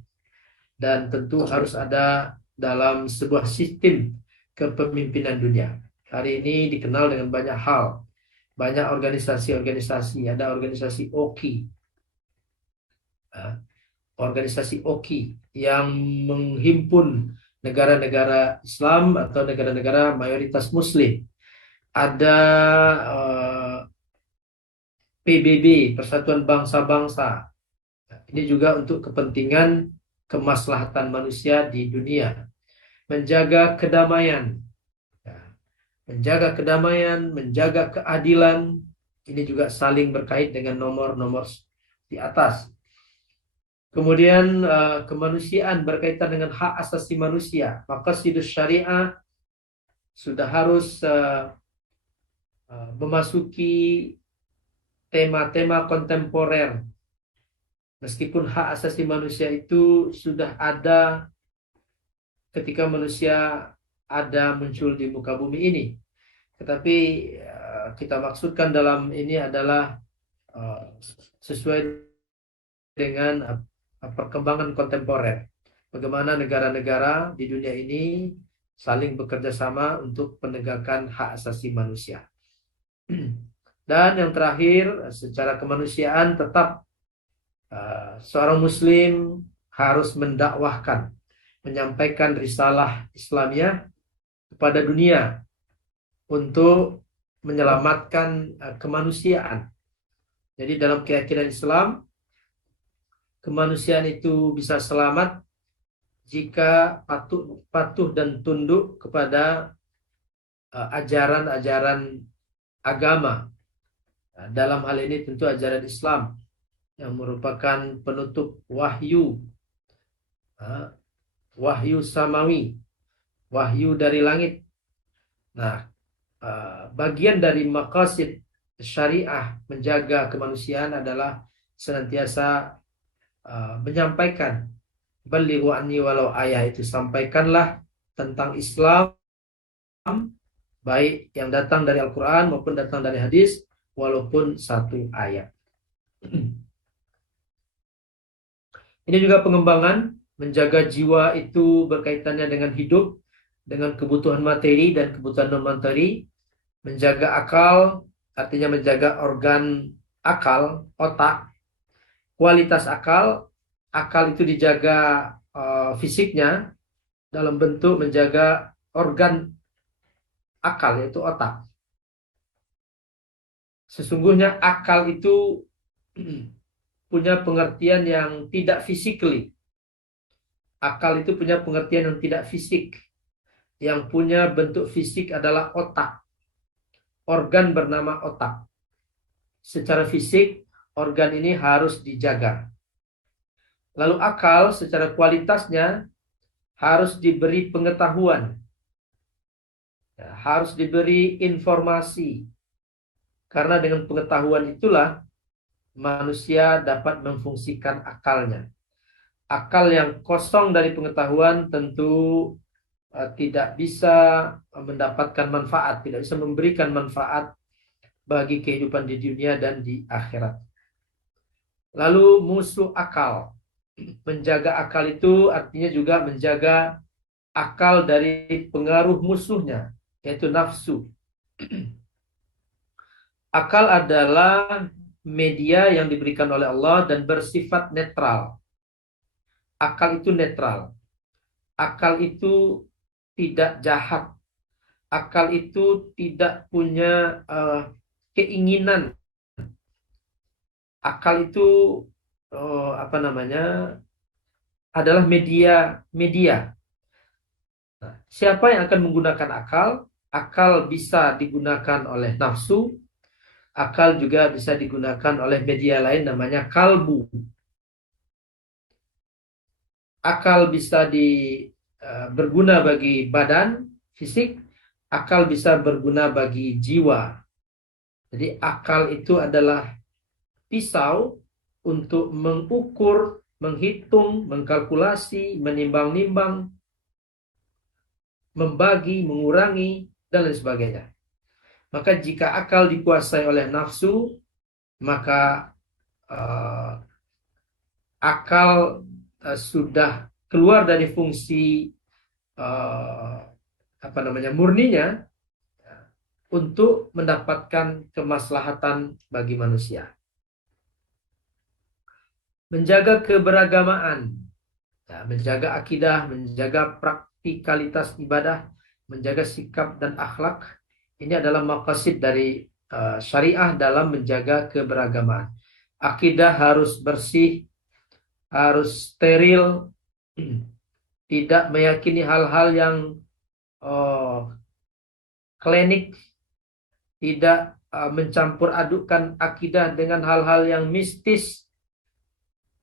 dan tentu harus ada dalam sebuah sistem kepemimpinan dunia. Hari ini dikenal dengan banyak hal, banyak organisasi-organisasi. Ada organisasi OKI, organisasi OKI yang menghimpun negara-negara Islam atau negara-negara mayoritas Muslim. ada PBB, Persatuan Bangsa-Bangsa. Ini juga untuk kepentingan kemaslahatan manusia di dunia. Menjaga kedamaian. Ya, menjaga kedamaian, menjaga keadilan. Ini juga saling berkait dengan nomor-nomor di atas. Kemudian kemanusiaan berkaitan dengan hak asasi manusia. Maka sidus syariah sudah harus memasuki tema-tema kontemporer. Meskipun hak asasi manusia itu sudah ada ketika manusia ada muncul di muka bumi ini. Tetapi kita maksudkan dalam ini adalah sesuai dengan perkembangan kontemporer. Bagaimana negara-negara di dunia ini saling bekerja sama untuk penegakan hak asasi manusia. Dan yang terakhir, secara kemanusiaan tetap seorang muslim harus mendakwahkan, menyampaikan risalah Islamiyah kepada dunia untuk menyelamatkan kemanusiaan. Jadi dalam keyakinan Islam, kemanusiaan itu bisa selamat jika patuh dan tunduk kepada ajaran-ajaran agama. Dalam hal ini tentu ajaran Islam yang merupakan penutup wahyu, wahyu samawi, wahyu dari langit. Nah, bagian dari maqasid syariah menjaga kemanusiaan adalah senantiasa menyampaikan balighu anni walau ayah, itu sampaikanlah tentang Islam baik yang datang dari Al-Quran maupun datang dari hadis walaupun satu ayat. Ini juga pengembangan menjaga jiwa itu berkaitannya dengan hidup, dengan kebutuhan materi dan kebutuhan non-materi. Menjaga akal artinya menjaga organ akal, otak, kualitas akal. Akal itu dijaga fisiknya dalam bentuk menjaga organ akal, yaitu otak. Sesungguhnya akal itu punya pengertian yang tidak physically. Akal itu punya pengertian yang tidak fisik. Yang punya bentuk fisik adalah otak. Organ bernama otak. Secara fisik, organ ini harus dijaga. Lalu akal secara kualitasnya harus diberi pengetahuan. Ya, harus diberi informasi. Karena dengan pengetahuan itulah manusia dapat memfungsikan akalnya. Akal yang kosong dari pengetahuan tentu tidak bisa mendapatkan manfaat, tidak bisa memberikan manfaat bagi kehidupan di dunia dan di akhirat. Lalu musuh akal. Menjaga akal itu artinya juga menjaga akal dari pengaruh musuhnya, yaitu nafsu. Akal adalah media yang diberikan oleh Allah dan bersifat netral. Akal itu netral. Akal itu tidak jahat. Akal itu tidak punya keinginan. Akal itu adalah media. Nah, siapa yang akan menggunakan akal? Akal bisa digunakan oleh nafsu. Akal juga bisa digunakan oleh media lain namanya kalbu. Akal bisa berguna bagi badan, fisik. Akal bisa berguna bagi jiwa. Jadi akal itu adalah pisau untuk mengukur, menghitung, mengkalkulasi, menimbang-nimbang, membagi, mengurangi, dan lain sebagainya. Maka jika akal dikuasai oleh nafsu, maka akal sudah keluar dari fungsi murninya untuk mendapatkan kemaslahatan bagi manusia. Menjaga keberagamaan, menjaga akidah, menjaga praktikalitas ibadah, menjaga sikap dan akhlak, Ini adalah maqasid dari syariah dalam menjaga keberagaman. Akidah harus bersih, harus steril, tidak meyakini hal-hal yang klinik, tidak mencampur adukkan akidah dengan hal-hal yang mistis,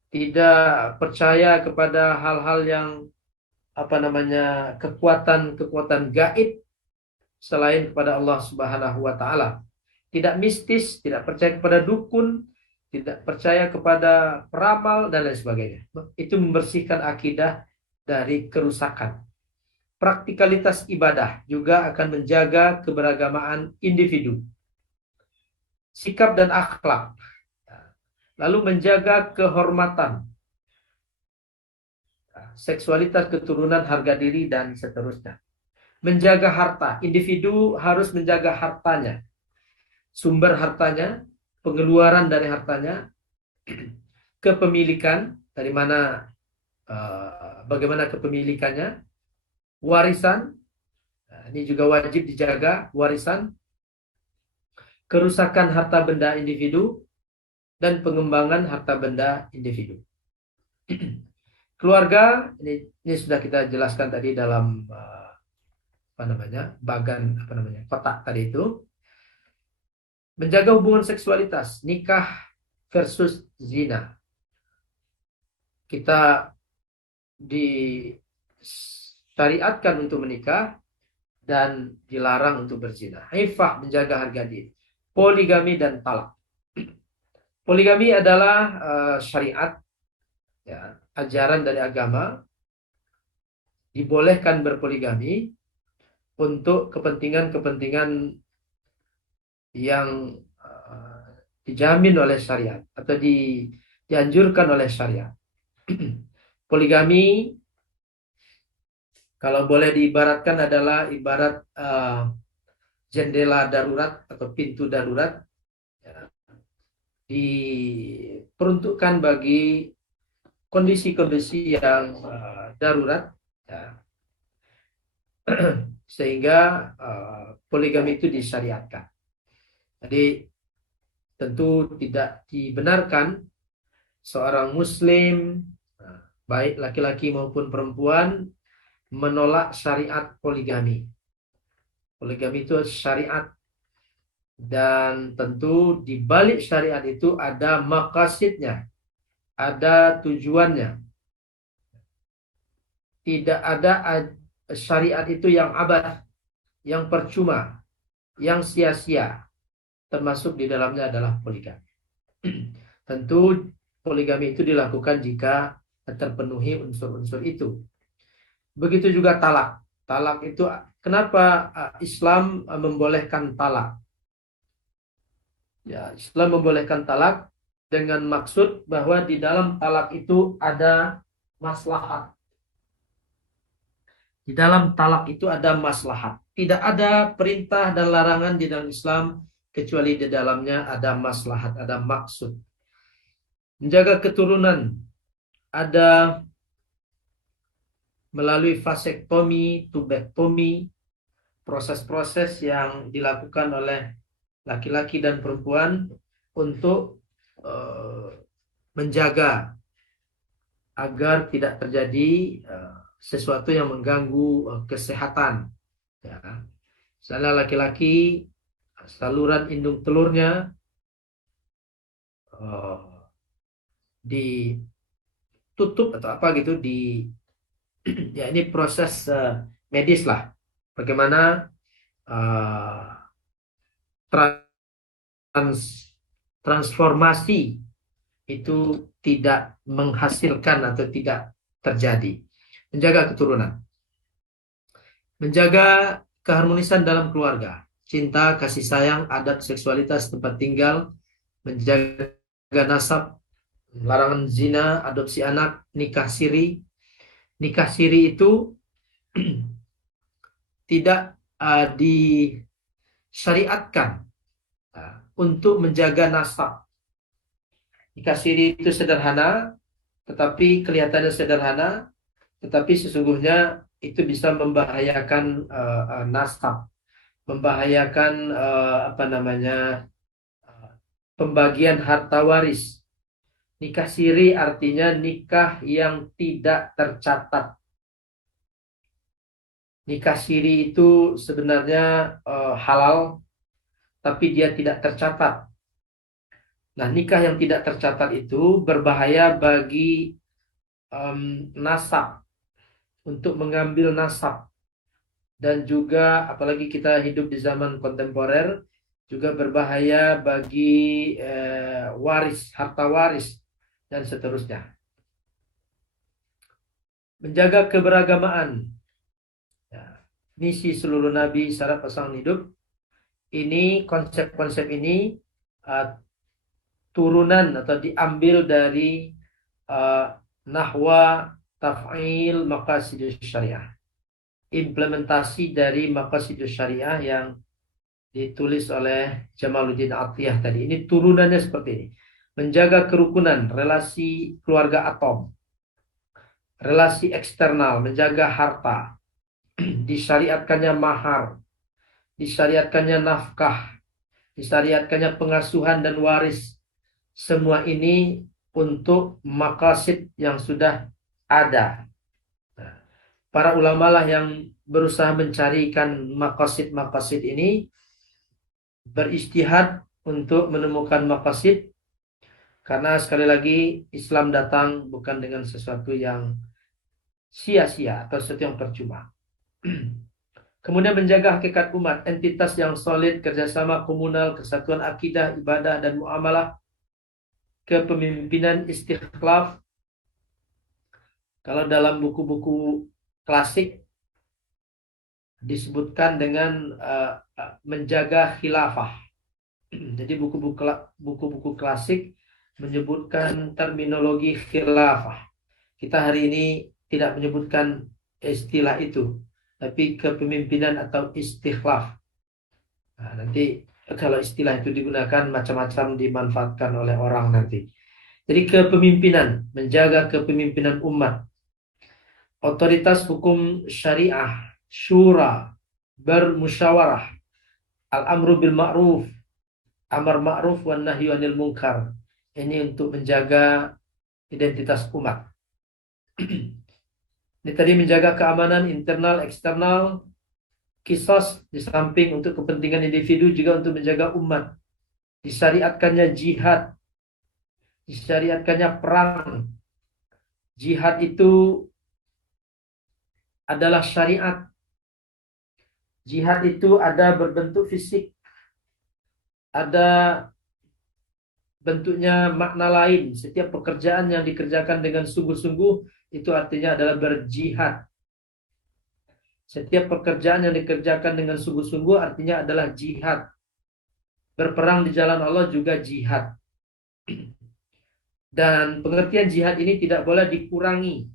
tidak percaya kepada hal-hal yang kekuatan-kekuatan gaib selain kepada Allah Subhanahu wa taala. Tidak mistis, tidak percaya kepada dukun, tidak percaya kepada peramal dan lain sebagainya. Itu membersihkan akidah dari kerusakan. Praktikalitas ibadah juga akan menjaga keberagamaan individu. Sikap dan akhlak. Lalu menjaga kehormatan, seksualitas, keturunan, harga diri, dan seterusnya. Menjaga harta. Individu harus menjaga hartanya. Sumber hartanya, pengeluaran dari hartanya, kepemilikan, dari mana, bagaimana kepemilikannya, warisan, ini juga wajib dijaga, warisan, kerusakan harta benda individu, dan pengembangan harta benda individu. Keluarga, ini sudah kita jelaskan tadi dalam kotak tadi itu. Menjaga hubungan seksualitas, nikah versus zina. Kita disyariatkan untuk menikah dan dilarang untuk berzina. Ifah, menjaga harga diri. Poligami dan talak. Poligami adalah syariat, ya, ajaran dari agama. Dibolehkan berpoligami untuk kepentingan-kepentingan yang dijamin oleh syariat atau dianjurkan oleh syariat. Poligami, kalau boleh diibaratkan, adalah ibarat jendela darurat atau pintu darurat, ya, diperuntukkan bagi kondisi-kondisi yang darurat, ya. Sehingga poligami itu disyariatkan. Jadi tentu tidak dibenarkan seorang muslim, baik laki-laki maupun perempuan, menolak syariat poligami. Poligami itu syariat, dan tentu di balik syariat itu ada maqasidnya, ada tujuannya. Tidak ada syariat itu yang abad, yang percuma, yang sia-sia. Termasuk di dalamnya adalah poligami. Tentu poligami itu dilakukan jika terpenuhi unsur-unsur itu. Begitu juga talak. Talak itu, kenapa Islam membolehkan talak? Ya, Islam membolehkan talak dengan maksud bahwa di dalam talak itu ada maslahat. Di dalam talak itu ada maslahat. Tidak ada perintah dan larangan di dalam Islam kecuali di dalamnya ada maslahat, ada maksud. Menjaga keturunan, ada melalui vasektomi, tubektomi, proses-proses yang dilakukan oleh laki-laki dan perempuan untuk menjaga agar tidak terjadi sesuatu yang mengganggu kesehatan. Ya. Misalnya laki-laki, saluran indung telurnya ditutup atau apa gitu, ya ini proses medis lah. Bagaimana transformasi itu tidak menghasilkan atau tidak terjadi. Menjaga keturunan, menjaga keharmonisan dalam keluarga, cinta, kasih sayang, adat, seksualitas, tempat tinggal, menjaga nasab, larangan zina, adopsi anak, nikah siri. Nikah siri itu tidak disyariatkan untuk menjaga nasab. Nikah siri itu sederhana, tetapi kelihatannya sederhana, tetapi sesungguhnya itu bisa membahayakan nasab. membahayakan pembagian harta waris. Nikah siri artinya nikah yang tidak tercatat. Nikah siri itu sebenarnya halal, tapi dia tidak tercatat. Nah, nikah yang tidak tercatat itu berbahaya bagi nasab, untuk mengambil nasab. Dan juga apalagi kita hidup di zaman kontemporer, juga berbahaya bagi waris, harta waris, dan seterusnya. Menjaga keberagamaan. Ya, misi seluruh nabi syarat pasangan hidup. Ini konsep-konsep ini turunan atau diambil dari nahwa taf'il maqasidus syariah. Implementasi dari maqasidus syariah yang ditulis oleh Jamaluddin Atiyah tadi. Ini turunannya seperti ini. Menjaga kerukunan, relasi keluarga atom, relasi eksternal, menjaga harta, disyariatkannya mahar, disyariatkannya nafkah, disyariatkannya pengasuhan dan waris. Semua ini untuk maqasid yang sudah ada. Nah, para ulama lah yang berusaha mencarikan maqasid-maqasid ini, beristihad untuk menemukan maqasid, karena sekali lagi Islam datang bukan dengan sesuatu yang sia-sia atau sesuatu yang percuma. Kemudian menjaga hakikat umat, entitas yang solid, kerjasama komunal, kesatuan akidah, ibadah, dan muamalah, kepemimpinan istikhlaf. Kalau dalam buku-buku klasik disebutkan dengan menjaga khilafah. Jadi buku-buku klasik menyebutkan terminologi khilafah. Kita hari ini tidak menyebutkan istilah itu, tapi kepemimpinan atau istikhlaf. Nah, nanti kalau istilah itu digunakan macam-macam dimanfaatkan oleh orang nanti. Jadi kepemimpinan, menjaga kepemimpinan umat. Otoritas hukum syariah, syura, bermusyawarah, al-amru bil ma'ruf, amar ma'ruf wan nahyu anil munkar. Ini untuk menjaga identitas umat. Ini tadi menjaga keamanan internal, eksternal, kisos di samping untuk kepentingan individu, juga untuk menjaga umat. Disyariatkannya jihad, disyariatkannya perang. Jihad itu adalah syariat. Jihad itu ada berbentuk fisik, ada bentuknya makna lain. Setiap pekerjaan yang dikerjakan dengan sungguh-sungguh itu artinya adalah berjihad. Setiap pekerjaan yang dikerjakan dengan sungguh-sungguh artinya adalah jihad. Berperang di jalan Allah juga jihad. Dan pengertian jihad ini tidak boleh dikurangi.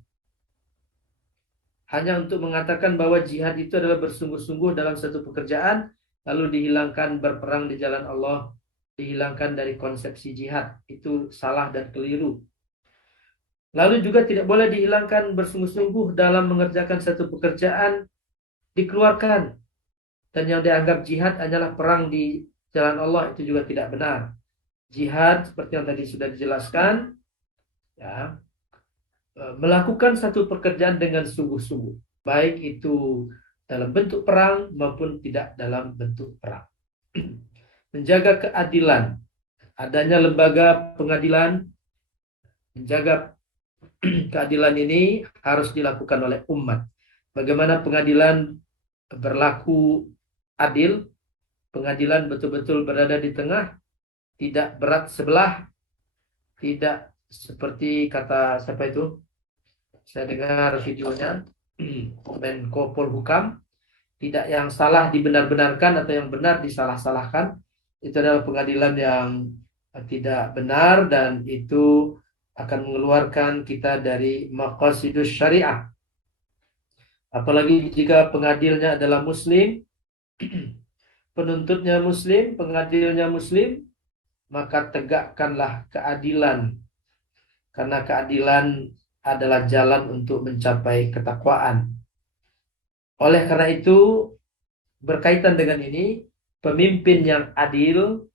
Hanya untuk mengatakan bahwa jihad itu adalah bersungguh-sungguh dalam satu pekerjaan, lalu dihilangkan berperang di jalan Allah, dihilangkan dari konsepsi jihad. Itu salah dan keliru. Lalu juga tidak boleh dihilangkan bersungguh-sungguh dalam mengerjakan satu pekerjaan, dikeluarkan. Dan yang dianggap jihad hanyalah perang di jalan Allah, itu juga tidak benar. Jihad seperti yang tadi sudah dijelaskan, ya, melakukan satu pekerjaan dengan sungguh-sungguh, baik itu dalam bentuk perang maupun tidak dalam bentuk perang. Menjaga keadilan, adanya lembaga pengadilan, menjaga keadilan ini harus dilakukan oleh umat. Bagaimana pengadilan berlaku adil, pengadilan betul-betul berada di tengah, tidak berat sebelah, tidak seperti kata siapa itu? Saya dengar videonya, Menko Polhukam, tidak yang salah dibenar-benarkan atau yang benar disalah-salahkan. Itu adalah pengadilan yang tidak benar, dan itu akan mengeluarkan kita dari maqasidus syariah. Apalagi jika pengadilnya adalah muslim, penuntutnya muslim, pengadilnya muslim, maka tegakkanlah keadilan. Karena keadilan adalah jalan untuk mencapai ketakwaan. Oleh karena itu, berkaitan dengan ini, pemimpin yang adil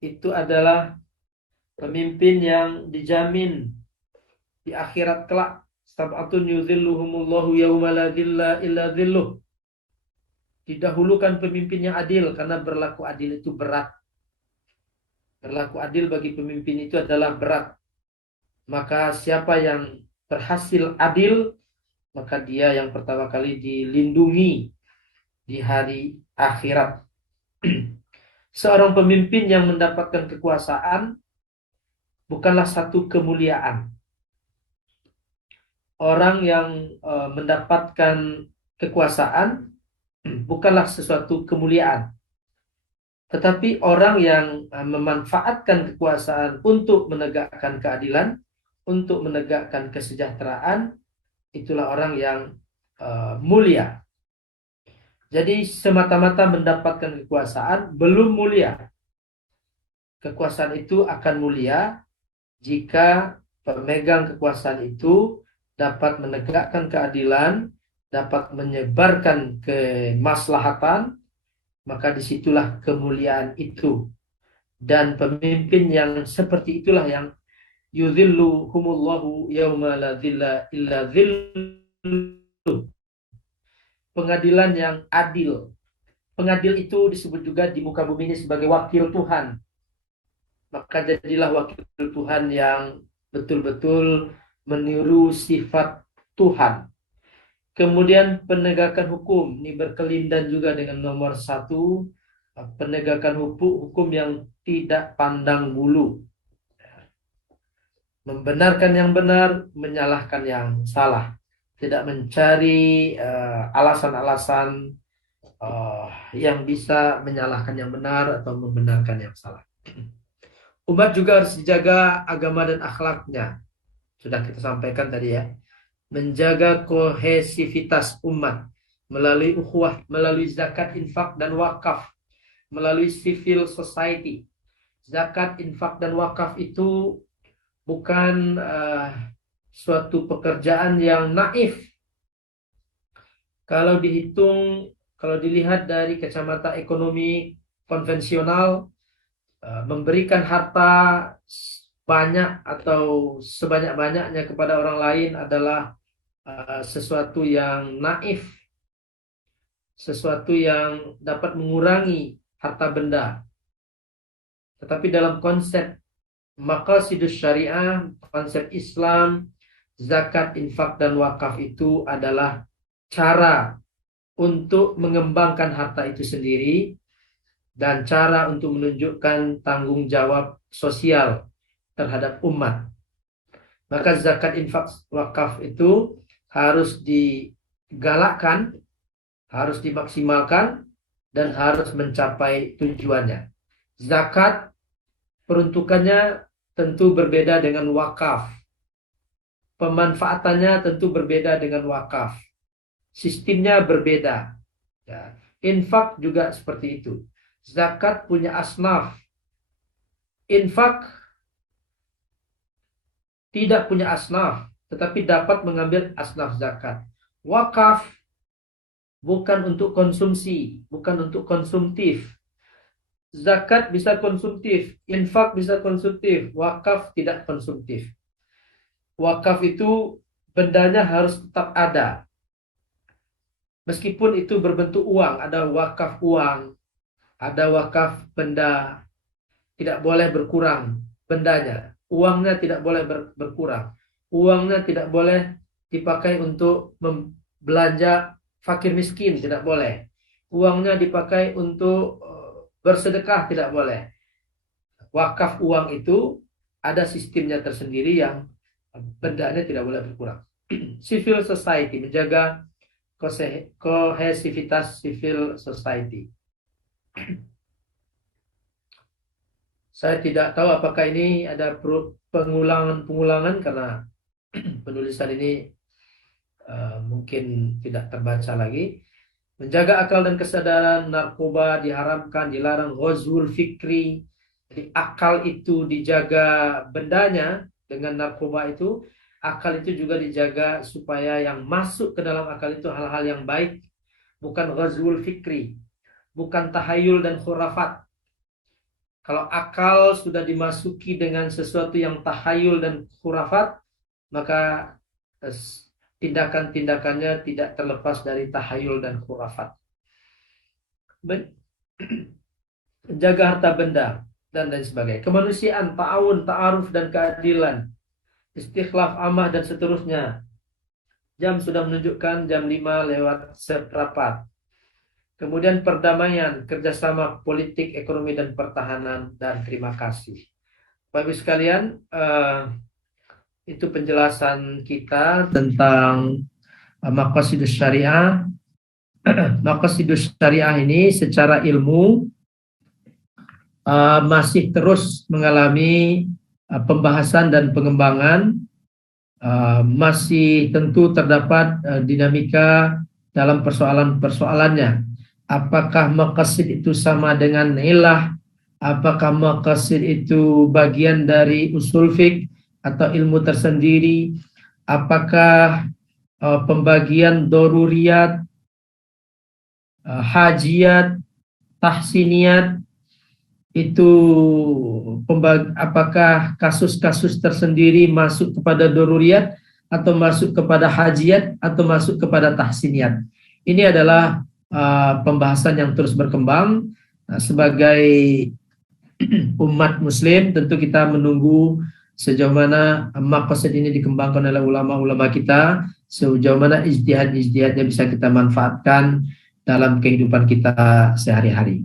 itu adalah pemimpin yang dijamin di akhirat kelak. Sab'atun yudhilluhumullahu yawma la dhilla illa dhilluh. Didahulukan pemimpin yang adil karena berlaku adil itu berat. Berlaku adil bagi pemimpin itu adalah berat. Maka siapa yang berhasil adil, maka dia yang pertama kali dilindungi di hari akhirat. Seorang pemimpin yang mendapatkan kekuasaan bukanlah satu kemuliaan. Orang yang mendapatkan kekuasaan bukanlah sesuatu kemuliaan. Tetapi orang yang memanfaatkan kekuasaan untuk menegakkan keadilan, untuk menegakkan kesejahteraan, itulah orang yang mulia. Jadi semata-mata mendapatkan kekuasaan belum mulia. Kekuasaan itu akan mulia jika pemegang kekuasaan itu dapat menegakkan keadilan, dapat menyebarkan kemaslahatan, maka disitulah kemuliaan itu. Dan pemimpin yang seperti itulah yang yudhilluhumullahu yawma la dhilla illa dhilluh. Pengadilan yang adil. Pengadil itu disebut juga di muka bumi ini sebagai wakil Tuhan. Maka jadilah wakil Tuhan yang betul-betul meniru sifat Tuhan. Kemudian penegakan hukum. Ini berkelindan juga dengan nomor 1. Penegakan hukum yang tidak pandang bulu. Membenarkan yang benar, menyalahkan yang salah. Tidak mencari alasan-alasan yang bisa menyalahkan yang benar atau membenarkan yang salah. Umat juga harus dijaga agama dan akhlaknya. Sudah kita sampaikan tadi ya. Menjaga kohesivitas umat melalui ukhuwah, melalui zakat, infak, dan wakaf, melalui civil society. Zakat, infak, dan wakaf itu bukan suatu pekerjaan yang naif. Kalau dihitung, kalau dilihat dari kacamata ekonomi konvensional, memberikan harta banyak atau sebanyak-banyaknya kepada orang lain adalah sesuatu yang naif, sesuatu yang dapat mengurangi harta benda. Tetapi dalam konsep maqasidus syariah, konsep Islam, zakat, infak, dan wakaf itu adalah cara untuk mengembangkan harta itu sendiri dan cara untuk menunjukkan tanggung jawab sosial terhadap umat. Maka zakat, infak, wakaf itu harus digalakkan, harus dimaksimalkan, dan harus mencapai tujuannya. Zakat peruntukannya tentu berbeda dengan wakaf. Pemanfaatannya tentu berbeda dengan wakaf. Sistemnya berbeda. Ya. Infak juga seperti itu. Zakat punya asnaf. Infak tidak punya asnaf, tetapi dapat mengambil asnaf zakat. Wakaf bukan untuk konsumsi, bukan untuk konsumtif. Zakat bisa konsumtif, infak bisa konsumtif, wakaf tidak konsumtif. Wakaf itu bendanya harus tetap ada. Meskipun itu berbentuk uang, ada wakaf uang, ada wakaf benda, tidak boleh berkurang bendanya. Uangnya tidak boleh berkurang. Uangnya tidak boleh dipakai untuk belanja fakir miskin, tidak boleh. Uangnya dipakai untuk bersedekah, tidak boleh. Wakaf uang itu ada sistemnya tersendiri yang bendanya tidak boleh berkurang. Civil society, menjaga kohesivitas civil society. Saya tidak tahu apakah ini ada pengulangan-pengulangan karena penulisan ini mungkin tidak terbaca lagi. Menjaga akal dan kesadaran, narkoba diharamkan, dilarang, ghazwul fikri. Jadi akal itu dijaga bendanya dengan narkoba itu. Akal itu juga dijaga supaya yang masuk ke dalam akal itu hal-hal yang baik. bukan ghazwul fikri, bukan tahayul dan khurafat. Kalau akal sudah dimasuki dengan sesuatu yang tahayul dan khurafat, maka tindakan-tindakannya tidak terlepas dari tahayul dan khurafat. Jaga harta benda dan lain sebagainya. Kemanusiaan, ta'awun, ta'aruf dan keadilan, istikhlaf, amah dan seterusnya. Jam sudah menunjukkan jam 5 lewat seperempat. Kemudian perdamaian, kerjasama politik, ekonomi dan pertahanan, dan terima kasih. Bapak Ibu sekalian, itu penjelasan kita tentang maqasidus syariah. Maqasidus syariah ini secara ilmu masih terus mengalami pembahasan dan pengembangan. Masih tentu terdapat dinamika dalam persoalan-persoalannya. Apakah maqasid itu sama dengan ilah? Apakah maqasid itu bagian dari usul fiqh atau ilmu tersendiri? Apakah pembagian doruriyat, hajiyat, tahsiniyat itu apakah kasus-kasus tersendiri masuk kepada doruriyat atau masuk kepada hajiyat atau masuk kepada tahsiniyat? Ini adalah pembahasan yang terus berkembang. Sebagai umat muslim tentu kita menunggu sejauh mana maqasid ini dikembangkan oleh ulama-ulama kita, sejauh mana ijtihad-ijtihadnya bisa kita manfaatkan dalam kehidupan kita sehari-hari.